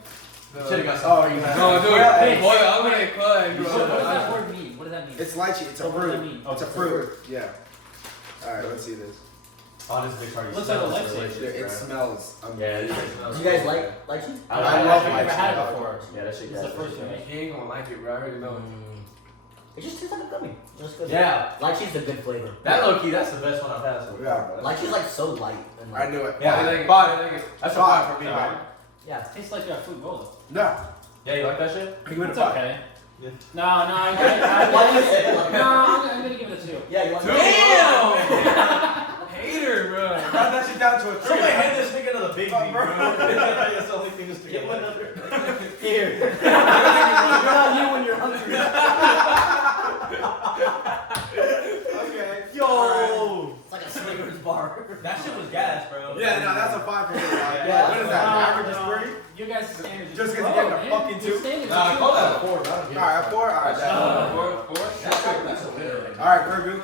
Should've got Oh, some. you know. No, dude. Well, Boy, I'm gonna get cut. What does that word mean? What does that mean? It's lychee. It's a What does that fruit. mean? It's a fruit. Yeah. All right. Let's see this. Oh, this bitch already Looks like a smells lifesaver. delicious, Yeah, it bro. smells. Yeah, this shit Do smells you guys good. like lychee? I love I've never lychee. had it before. Yeah, that shit. It's the first one. He ain't gonna like it, bro. I already know. It just tastes like a gummy. Just good. Yeah. Lychee's a good flavor. That low key, that's the best one I've had so far. Yeah. bro. Lychee's like so light. And I like, knew it. Yeah, I like it. five. I like it. That's a Five. 5 for me, Five. man. yeah. It tastes like a fruit bowl. No. Yeah, you like that shit? He went It's a 5. okay. Yeah. No, I'm Why do you say it like that? I'm gonna give it a 2. Yeah, you like Damn! Hater, bro. Cut that shit down to a 3. Somebody hand this nigga to the big Oh, B, bro. bro. That's the only thing that's Get one together. Here. You're not you when you're hungry. Okay. Yo! It's like a Snickers bar. That shit was gas, bro. Yeah, no, that's a 5 for me. Yeah. What is that? Average is 3? You guys' standards Just 'cause low, you get a man. fucking Your 2? standards Nah, are I too call that a low. 4, bro. I don't give a Alright, a 4? Alright, that's That's a winner. Alright, Fergu.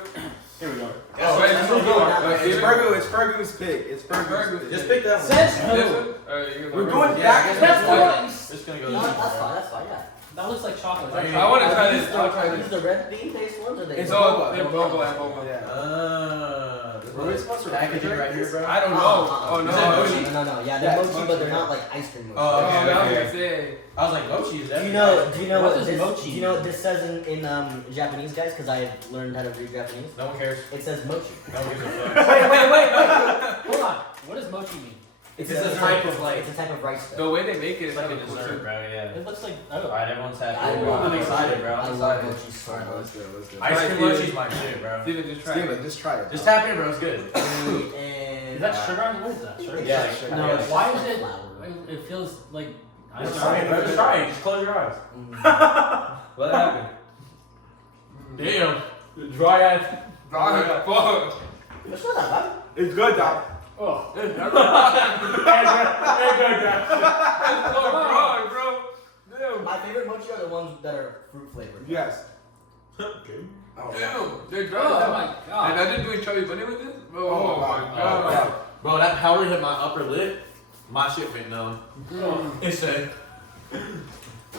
Here we go. Oh, wait, that's who's what going? we're doing. It's Fergu. It's Fergu's pick. It's Fergu's pick. Just pick that one. Says This who? one? We're going Yeah, back. I guess That's one. what. It's gonna go No, this that's one, fine, yeah. That looks like chocolate. I want to try this. I'll try Are these this. the red bean paste ones or they? It's all they're boba and boba. Were we supposed to package it right here, bro? I don't know. Oh no. No. Yeah, they're mochi, but they're not like ice cream mochi. Oh, okay. I was gonna say. I was like, mochi is that? Do you know What what is this? mochi? Do you know what this says in Japanese, guys? Because I learned how to read Japanese. No one cares. It says mochi. No one gives a fuck. Wait. Hold on. What does mochi mean? It's It's a a type type of like it's a type of rice The dough. way they make it is It's like a kinda cool, dessert, too. bro. Yeah. It looks like Alright, everyone's happy. I I'm excited, bro. I I'm love excited. mochi so Alright, much. let's do it. Let's do it. Ice cream Steven. mochi's my shit, bro. Steven, just try Steven, it. just try it. Just tap in, bro. It's good. And Is that sugar on it? What is that? Sugar? Yeah. no, it's Why just is it? flour. It feels like. I Just don't try it, bro. know. Just try it. Just close your eyes. Let it happen. Damn. Dry ass. Fuck. It's not that bad. It's good, Doc. Oh. It's so wrong, bro. Damn. My favorite mochi are the ones that are fruit flavored. Yes. Damn. They're dry. Oh my And god. I didn't do a chubby bunny with this? Oh, my Oh, god. Bro, that powder hit my upper lip. My shit went numb. It said.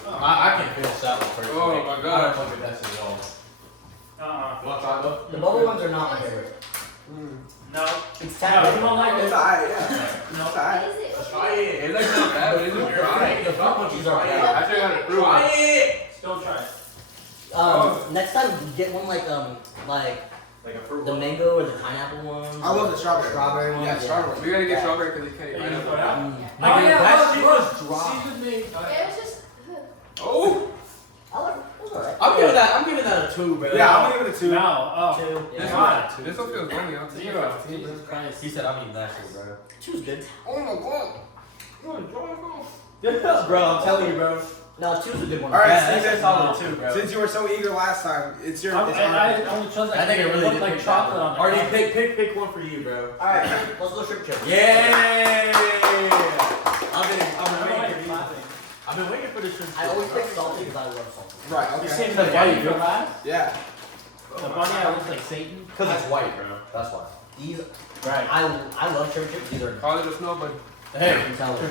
I can't finish that one first. Oh, my God. I don't fuck with that shit at all. Want taco? The bubble ones are not my favorite. No. It's No, taco. you don't like It's it? alright, yeah. No. It's alright. Try it. It's like not bad, but it's Try dry. it. The fruit mochis are Yeah. bad. I actually got to prove Try it. it. Still try it. Next time get one like Like a fruit the one. mango or the pineapple ones. I love the strawberry. Strawberry ones. Yeah, strawberry. We gotta get strawberry because you can't eat Are you gonna pineapple. throw it out? Like, Oh, yeah, that look, shit look. was dry. Season me. It was just. Oh! I like it. It's alright. I'm giving that a 2, bro. Yeah, I'm gonna give it a 2. No. Oh. Two. This Yeah. God. one feels lonely. I'll take Zero. it. Jesus Christ. He said I'm eating that shit, bro. Two's good. Oh my god. Bro, I'm telling you, bro. No, two's a good one. Alright, Yeah, that's Steven, a solid 2, bro. since you were so eager last time, it's your. It's I our- only chose that. I think it really looked did like pick chocolate that on one. it. Already pick one for you, bro. Alright, let's go shrimp chips. Yay! I don't know why you're I've laughing. been waiting for this shrimp. I always pick salty because I love salty. Right, You okay. see The the bunny white, you bro? laugh? Yeah. The bunny that looks like Satan. Because it's white, bro. That's why. These, Right. I love shrimp chips. These are. Call it a snow bunny. Hey, I can tell it.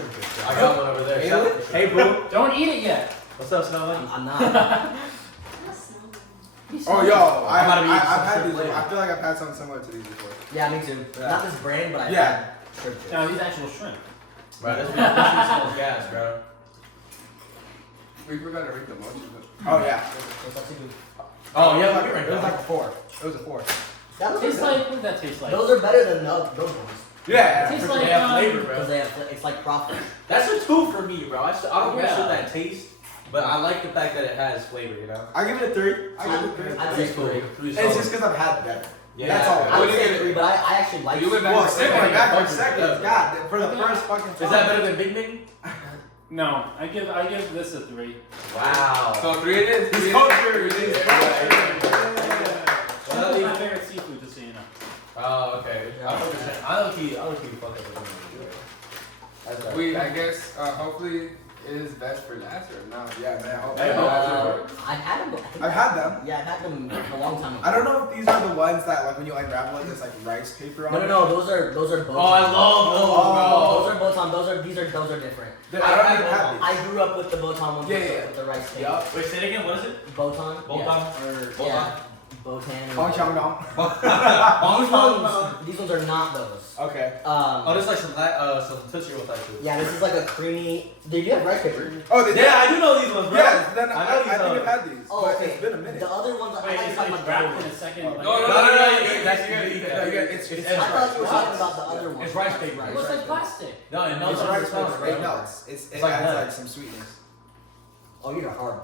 I got one over there. Hey, boo. Don't eat it yet. What's up, Snow Bunny? I'm not. Oh, yo, I'm about to be I've eating some had shrimp these. later. I feel like I've had something similar to these before. Yeah, me too. Yeah. Not this brand, but I've Yeah. had shrimp chips. No, these actual shrimp. Bro, this shit smells gas, bro. We forgot to rate the mochi. Oh, yeah. It's actually good. Oh, yeah, it we was like a 4. It was a 4. That looks Tastes good. like, what does that taste like? Those are better than those ones. Yeah. Tastes for like, They have flavor, Because bro. they have, it's like crawfish. That's a 2 for me, bro. I don't Yeah. mess with that taste, but I like the fact that it has flavor, you know? I give it a 3. I give it a 3. I'd say Cool. three. It's just because I've had better. Yeah, That's yeah, all. yeah. I What would do you say give it? three, but I actually like. You went back Well, to stick second. my back for Fucking seconds. good. God, for the first fucking time. Is that better than Big Ming? No, I give this a 3. Wow. So 3 it is. He's 3 cultured. it is. He's Yeah. cultured. Shrimp is my favorite seafood, just so you know. Oh, okay. I don't keep fucking with We, I guess, hopefully it is best for last or not. Yeah, man. Hey, I've had them. I've had them. Yeah, I've had them a long time ago. I don't know if these are the ones that, like, when you unravel it, there's like rice paper on No, it. those are both. Oh, I love those, Oh. Those are botan. Those are different. I don't even have these. I grew up with the botan ones Yeah, with, yeah. with the rice thing. Yup. Wait, say it again. What is it? Botan. Botan Yeah. Botan. Bong chong dong. These ones are not those. Okay. Oh, this is like some Tootsie Roll type food. Yeah, this is like a creamy. They do have rice paper. Oh, they Yeah, I do know these ones, bro. Yeah, then I I know think these I've ones. had these. Oh, but okay. it's been a minute. The other ones, Wait, I it's thought you like were talking wrapped in about a second. Oh. like- No, No, That's you gotta eat that. It's It's I thought you were talking about the other one. It's rice paper. It looks like plastic. No, it It's melts on rice your tongue, paper. bro. It melts. It It's like adds that. like some sweetness. Oh, you're hard.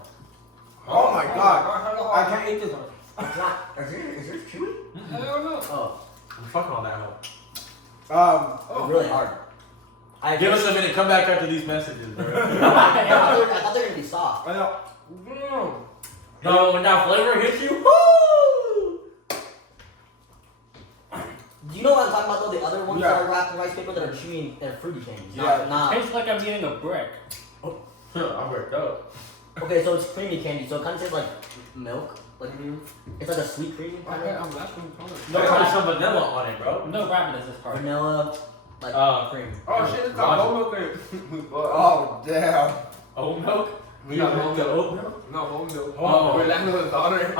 Oh my god. I can't eat this one. It's not. Is yours chewy? I don't know. Oh, I'm fucking on that one. it's really hard. Give us a minute. Come back after these messages, bro. I thought they were gonna be soft. I know. No, when that flavor hits you, woo! Do you know what I'm talking about though? The other ones Yeah. that are wrapped in rice paper that are chewy, they're fruity candies. Yeah. Not. Tastes like I'm eating a brick. I'm worked up. Okay, so it's creamy candy, so it kind of tastes like milk. Like it's like a sweet cream kind of. I'm laughing. No, put some vanilla on it, bro. No rabbit is this part. Vanilla, like cream. Oh shit, it's got whole milk in it. Oh damn. Oat milk? We got whole milk. No, whole milk. Oh, Orlando's daughter.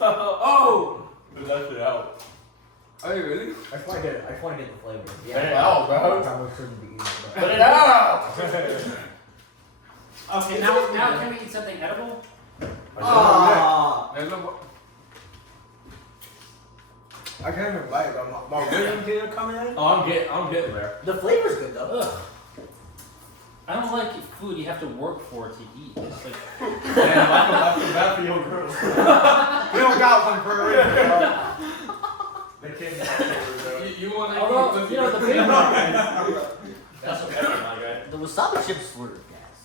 Oh! We left it out. Are you really? I just want to get the flavor. Put it out, bro. Put it out! Okay, now can we eat something edible? There's no. I can't even bite it. My rhythm here coming in. Oh, I'm getting there. The flavor's good though. Ugh. I don't like food you have to work for to eat. It's like, Man, I feel bad for your girls. We don't got one for a reason. They can't You want to although, you know, the big one. That's okay, my guy. The wasabi chips were gas.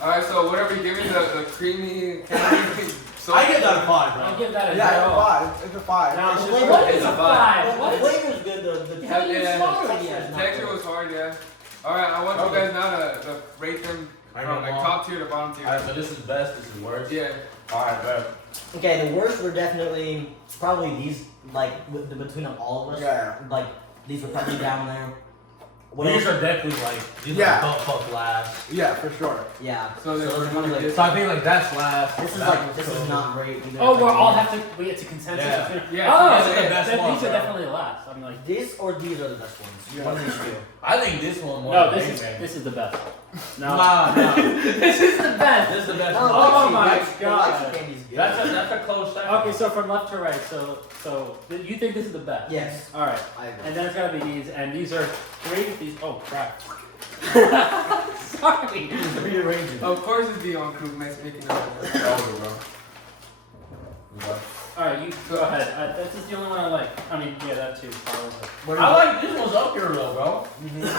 Alright, so what are we giving the creamy candy? I get that 5, I'll bro. give that a Yeah, it's a 0. 5. It's a 5. Now, It's the just flavor like- is a 5. The What? flavor's good. The How do you Yeah, swallow texture it? is not Texture good. was hard, yeah. Alright, I want you guys now to rate them from like top tier to bottom tier. Alright, so this is best, this is worst. Yeah. Alright, bro. Okay, the worst were definitely probably these, like between all of us. Yeah. Like these were probably down there. What These else? are definitely like, these Yeah. are butt fuck last. Yeah, for sure. Yeah. So they So were it's one of the- So I think like that's last. This is That like was this cool. is not great. Either. Oh, we're all have to. We get to consensus. Yeah. between- Yeah, Oh, these are the yeah, best these ones, are bro. definitely last. I'm like, This or these are the best ones. One of these two. I think this one more. no, than this is anything. the best. No, Nah. this is the best. This is the best No, one. Oh lychee, my lychee- God. lychee candy's good. That's a close second. Okay, so from left to right. So you think this is the best? Yes. All right. I agree. And then it's gotta be these, and these are three. These. Oh crap. Sorry. Rearranging. Of course it's beyond crew making it. All right, you go ahead. This is the only one I like. I mean, yeah, that too. Probably. I like this one's up here though, bro. Yeah, I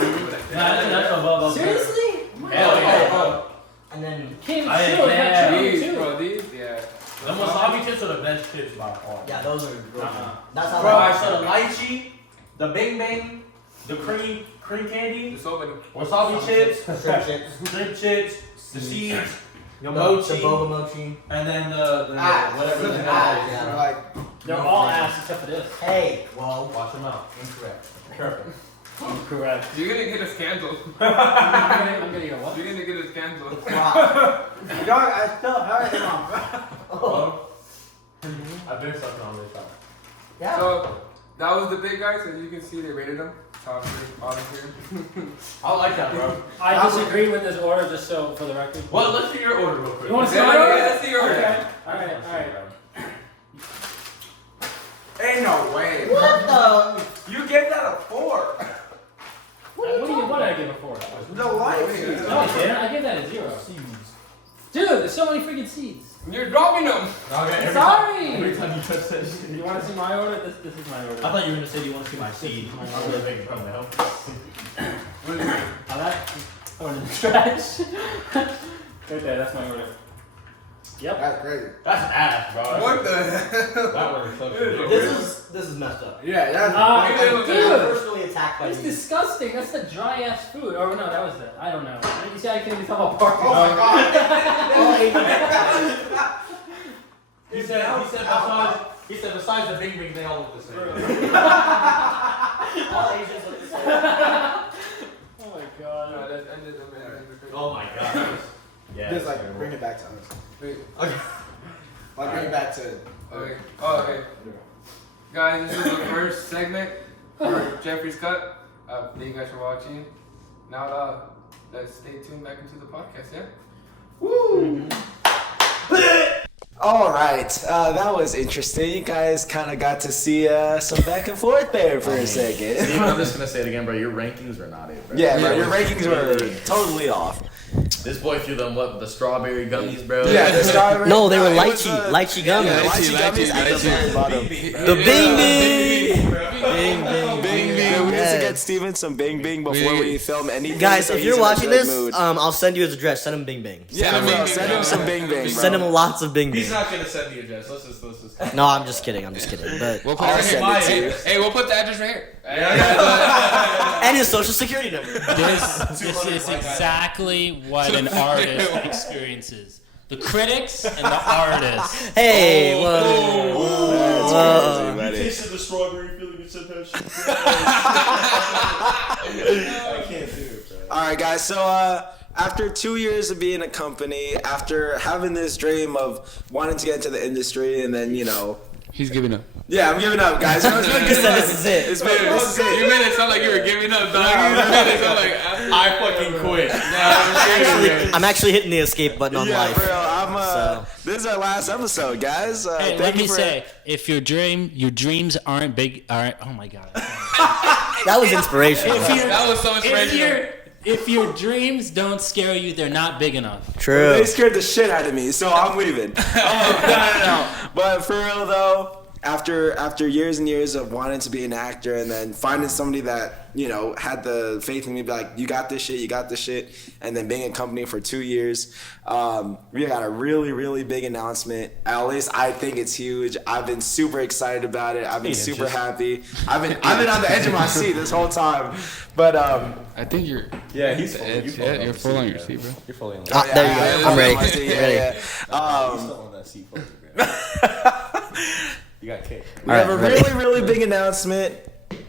think that's above up here. Seriously? Hell yeah, bro. And then King I- Shield yeah. got These, two too. bro, these, yeah. The wasabi chips are the best chips by far. yeah, those are. Uh-uh. That's how. Bro, I said the lychee, the bing bing, the cream candy, There's so many. wasabi chips, Shrimp chips. shrimp chips, the seeds, the The mochi, boba mochi. and then the whatever the Flipping hell ass. it is. Yeah. Like, They're all ass except for this. Hey, well, Watch them out. incorrect. Careful. Correct. You're gonna get us canceled. I'm gonna get what? You're gonna get us canceled. Wow. dog, I still have it on. Well, I've been sucking on this side. Yeah. So that was the big guys. As you can see, they rated them top tier, bottom tier. I like that, bro. I disagree with this order, just so for the record. Well, let's see your order real quick. You want to see Yeah, my yeah, order? let's see your order. Okay. All right. Ain't no way. What the? You gave that a 4. What did I give it for? The life. No, I didn't. I gave that a 0. Dude, there's so many freaking seeds. You're dropping them. Okay, Sorry. Every time you touch that shit. You want to see my order? This is my order. I thought you were gonna say you want to see my seed. I was making fun of help. What is it? I like. Oh, in the trash. Right there. That's my order. Yep. That's crazy. That's ass, bro. What the hell? That was fucking. This is messed up. Yeah, that's. Dude. I'm personally attacked by It's these. disgusting. That's the dry ass food. Oh no, that was it. I don't know. You see, I can't even tell apart. Oh my god. He said besides the bing bing, they all look the same. All Asians look the same. Oh my god. No, that's ended them. Oh my god. Yeah. Just like bring it back to us. Wait. Like bring it back to. Okay. Oh, okay. Guys, this is the first segment for Jeffrey's Cut. Thank you guys for watching. Now, let's stay tuned back into the podcast, yeah? Woo! All right, that was interesting. You guys kind of got to see some back and forth there for a second. Steven, I'm just gonna say it again, bro. Your rankings are not it, bro. Yeah, bro, your rankings were totally off. This boy threw them the strawberry gummies, bro. Yeah, the strawberry. No, they were it was, lychee gummies. Yeah, lychee gummies at the very bottom. The bing bing. Bing bing. Bing bing. We need to get Steven some bing bing before we film anything. Guys, so if he's you're in a watching good this, mood. I'll send you his address. Send him bing bing. Yeah, bro, send him some bing bing, bro. Send him lots of bing bing. He's not gonna send the address. Let's just. No, I'm just kidding. But We'll put I'll it send right it to here. you. Hey, we'll put the address right here. and his social security number. This is exactly what an artist experiences. The critics and the artists. Hey, whoa. Tasted the strawberry feeling and said that shit. I can't do it, bro. All right, guys. So after 2 years of being a company, after having this dream of wanting to get into the industry, and then He's giving up. yeah, I'm giving up, guys. It's been good. This is it. This is it. You made it sound like you were giving up, dog. You made it sound like I fucking quit. I'm actually hitting the escape button on Yeah, life. bro. This is our last episode, guys. Hey, thank let you me for- say, if your dreams aren't big, aren't. Oh my god. That was inspirational. that was so inspirational. If your dreams don't scare you, they're not big enough. True. They scared the shit out of me, so I'm leaving. No. But for real though, after years and years of wanting to be an actor, and then finding somebody that had the faith in me, be like, you got this shit, and then being in company for 2 years, we got a really, really big announcement. At least I think it's huge. I've been super excited about it. I've been super happy. I've been on the edge of my seat this whole time. But I think you're. Yeah, he's the full. edge. Yeah, you're full on your seat, bro. You're fully on There you go. I'm ready. Yeah. on that seat. You got kicked. We have a really, really big announcement.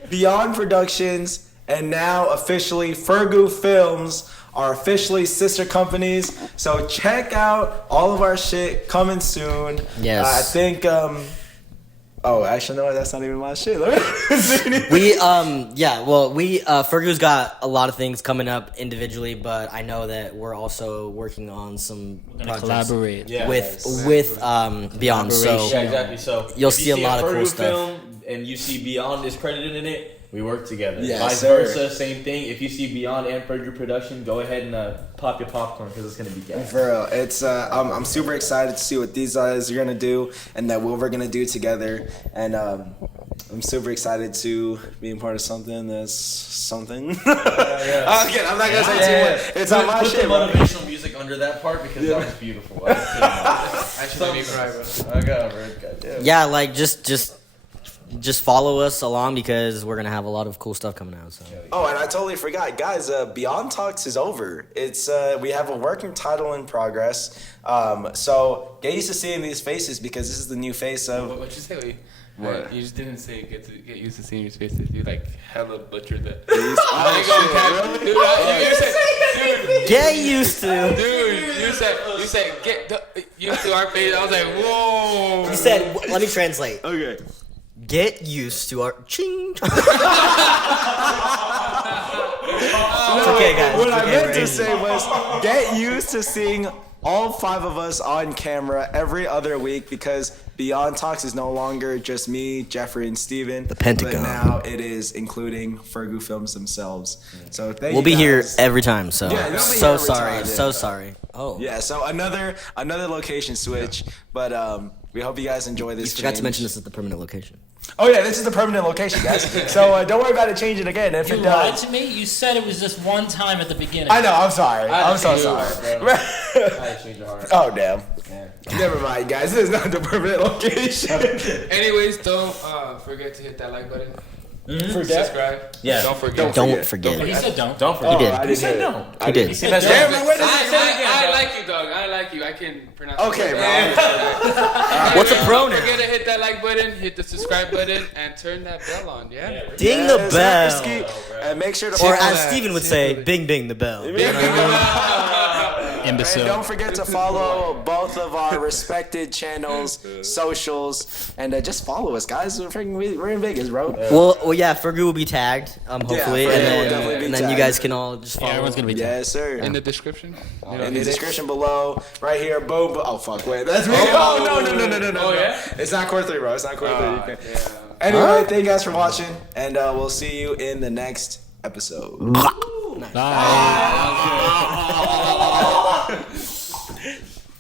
Beyond Productions, and now officially Fergu Films are officially sister companies. So check out all of our shit coming soon. Yes. I think. Oh, actually, no, that's not even my shit. Fergu's got a lot of things coming up individually, but I know that we're also working on some projects Collaborate. with Beyond. So Yeah, exactly. So You'll if see you a lot of Fergu cool stuff. film and you see Beyond is credited in it, we work together. Yes, Vice sir. versa, same thing. If you see Beyond and Fergu production, go ahead and pop your popcorn because it's gonna be gas. For real, it's I'm super excited to see what these guys are gonna do and that what we're gonna do together, and I'm super excited to be a part of something that's something. Again, I'm not gonna say too much. It's on my Put shit, the bro. motivational music under that part because that was beautiful. I should make me cry, bro. Okay, bro. Goddamn. yeah, like just follow us along because we're gonna have a lot of cool stuff coming out. So Oh, and I totally forgot, guys. Beyond Talks is over. It's we have a working title in progress. So get used to seeing these faces because this is the new face of. What'd you say? Wait. What? You just didn't say get used to seeing your faces. You like hella butchered that. Oh, Dude, get used to. Dude, you said get used to our face. I was like, whoa. You said, let me translate. Okay. Get used to our ching. It's No, okay, guys. What It's I okay, meant we're to in. say was get used to seeing all 5 of us on camera every other week because Beyond Talks is no longer just me, Jeffrey, and Steven. The Pentagon. But now it is including Fergu Films themselves. So thank We'll you be guys. here every time. So Yeah, we'll be so here every sorry, time, so yeah. sorry. Oh, Yeah, so another location switch, but we hope you guys enjoy this. you forgot to change. mention this is the permanent location. Oh yeah, this is the permanent location, guys. So don't worry about it changing again. If You it lied does, to me. You said it was just one time at the beginning. I know. I'm sorry. I'm so change your sorry. heart, I had to change your heart. Oh damn. Yeah. Never mind, guys. This is not the permanent location. Anyways, don't forget to hit that like button. Subscribe. Yeah. Don't forget. Don't forget. He said don't. Don't forget. He did. I He said did. no. He did. Damn, man, where does it say? I like you, dog. I like you. I can pronounce Okay, it. bro. What's a Don't pronoun? forget to hit that like button, hit the subscribe button, and turn that bell on, yeah? Ding the Yes, bell. Ski- and make sure to Or follow as that. Steven would say, bing ding the bell. And Imbecile. don't forget to follow both of our respected channels, socials, and just follow us, guys. We're in Vegas, bro. Well, yeah, Fergu will be tagged, hopefully, Fergu will and definitely be then you tagged. guys can all just follow. Everyone's gonna be tagged. Yes, sir. In the description? In the description below, right here, boom, boom. Oh fuck, wait, that's me. Oh no. Oh, yeah? It's not core 3, bro. It's not core 3. You can't. Anyway, thank you guys for watching, and we'll see you in the next episode. Bye.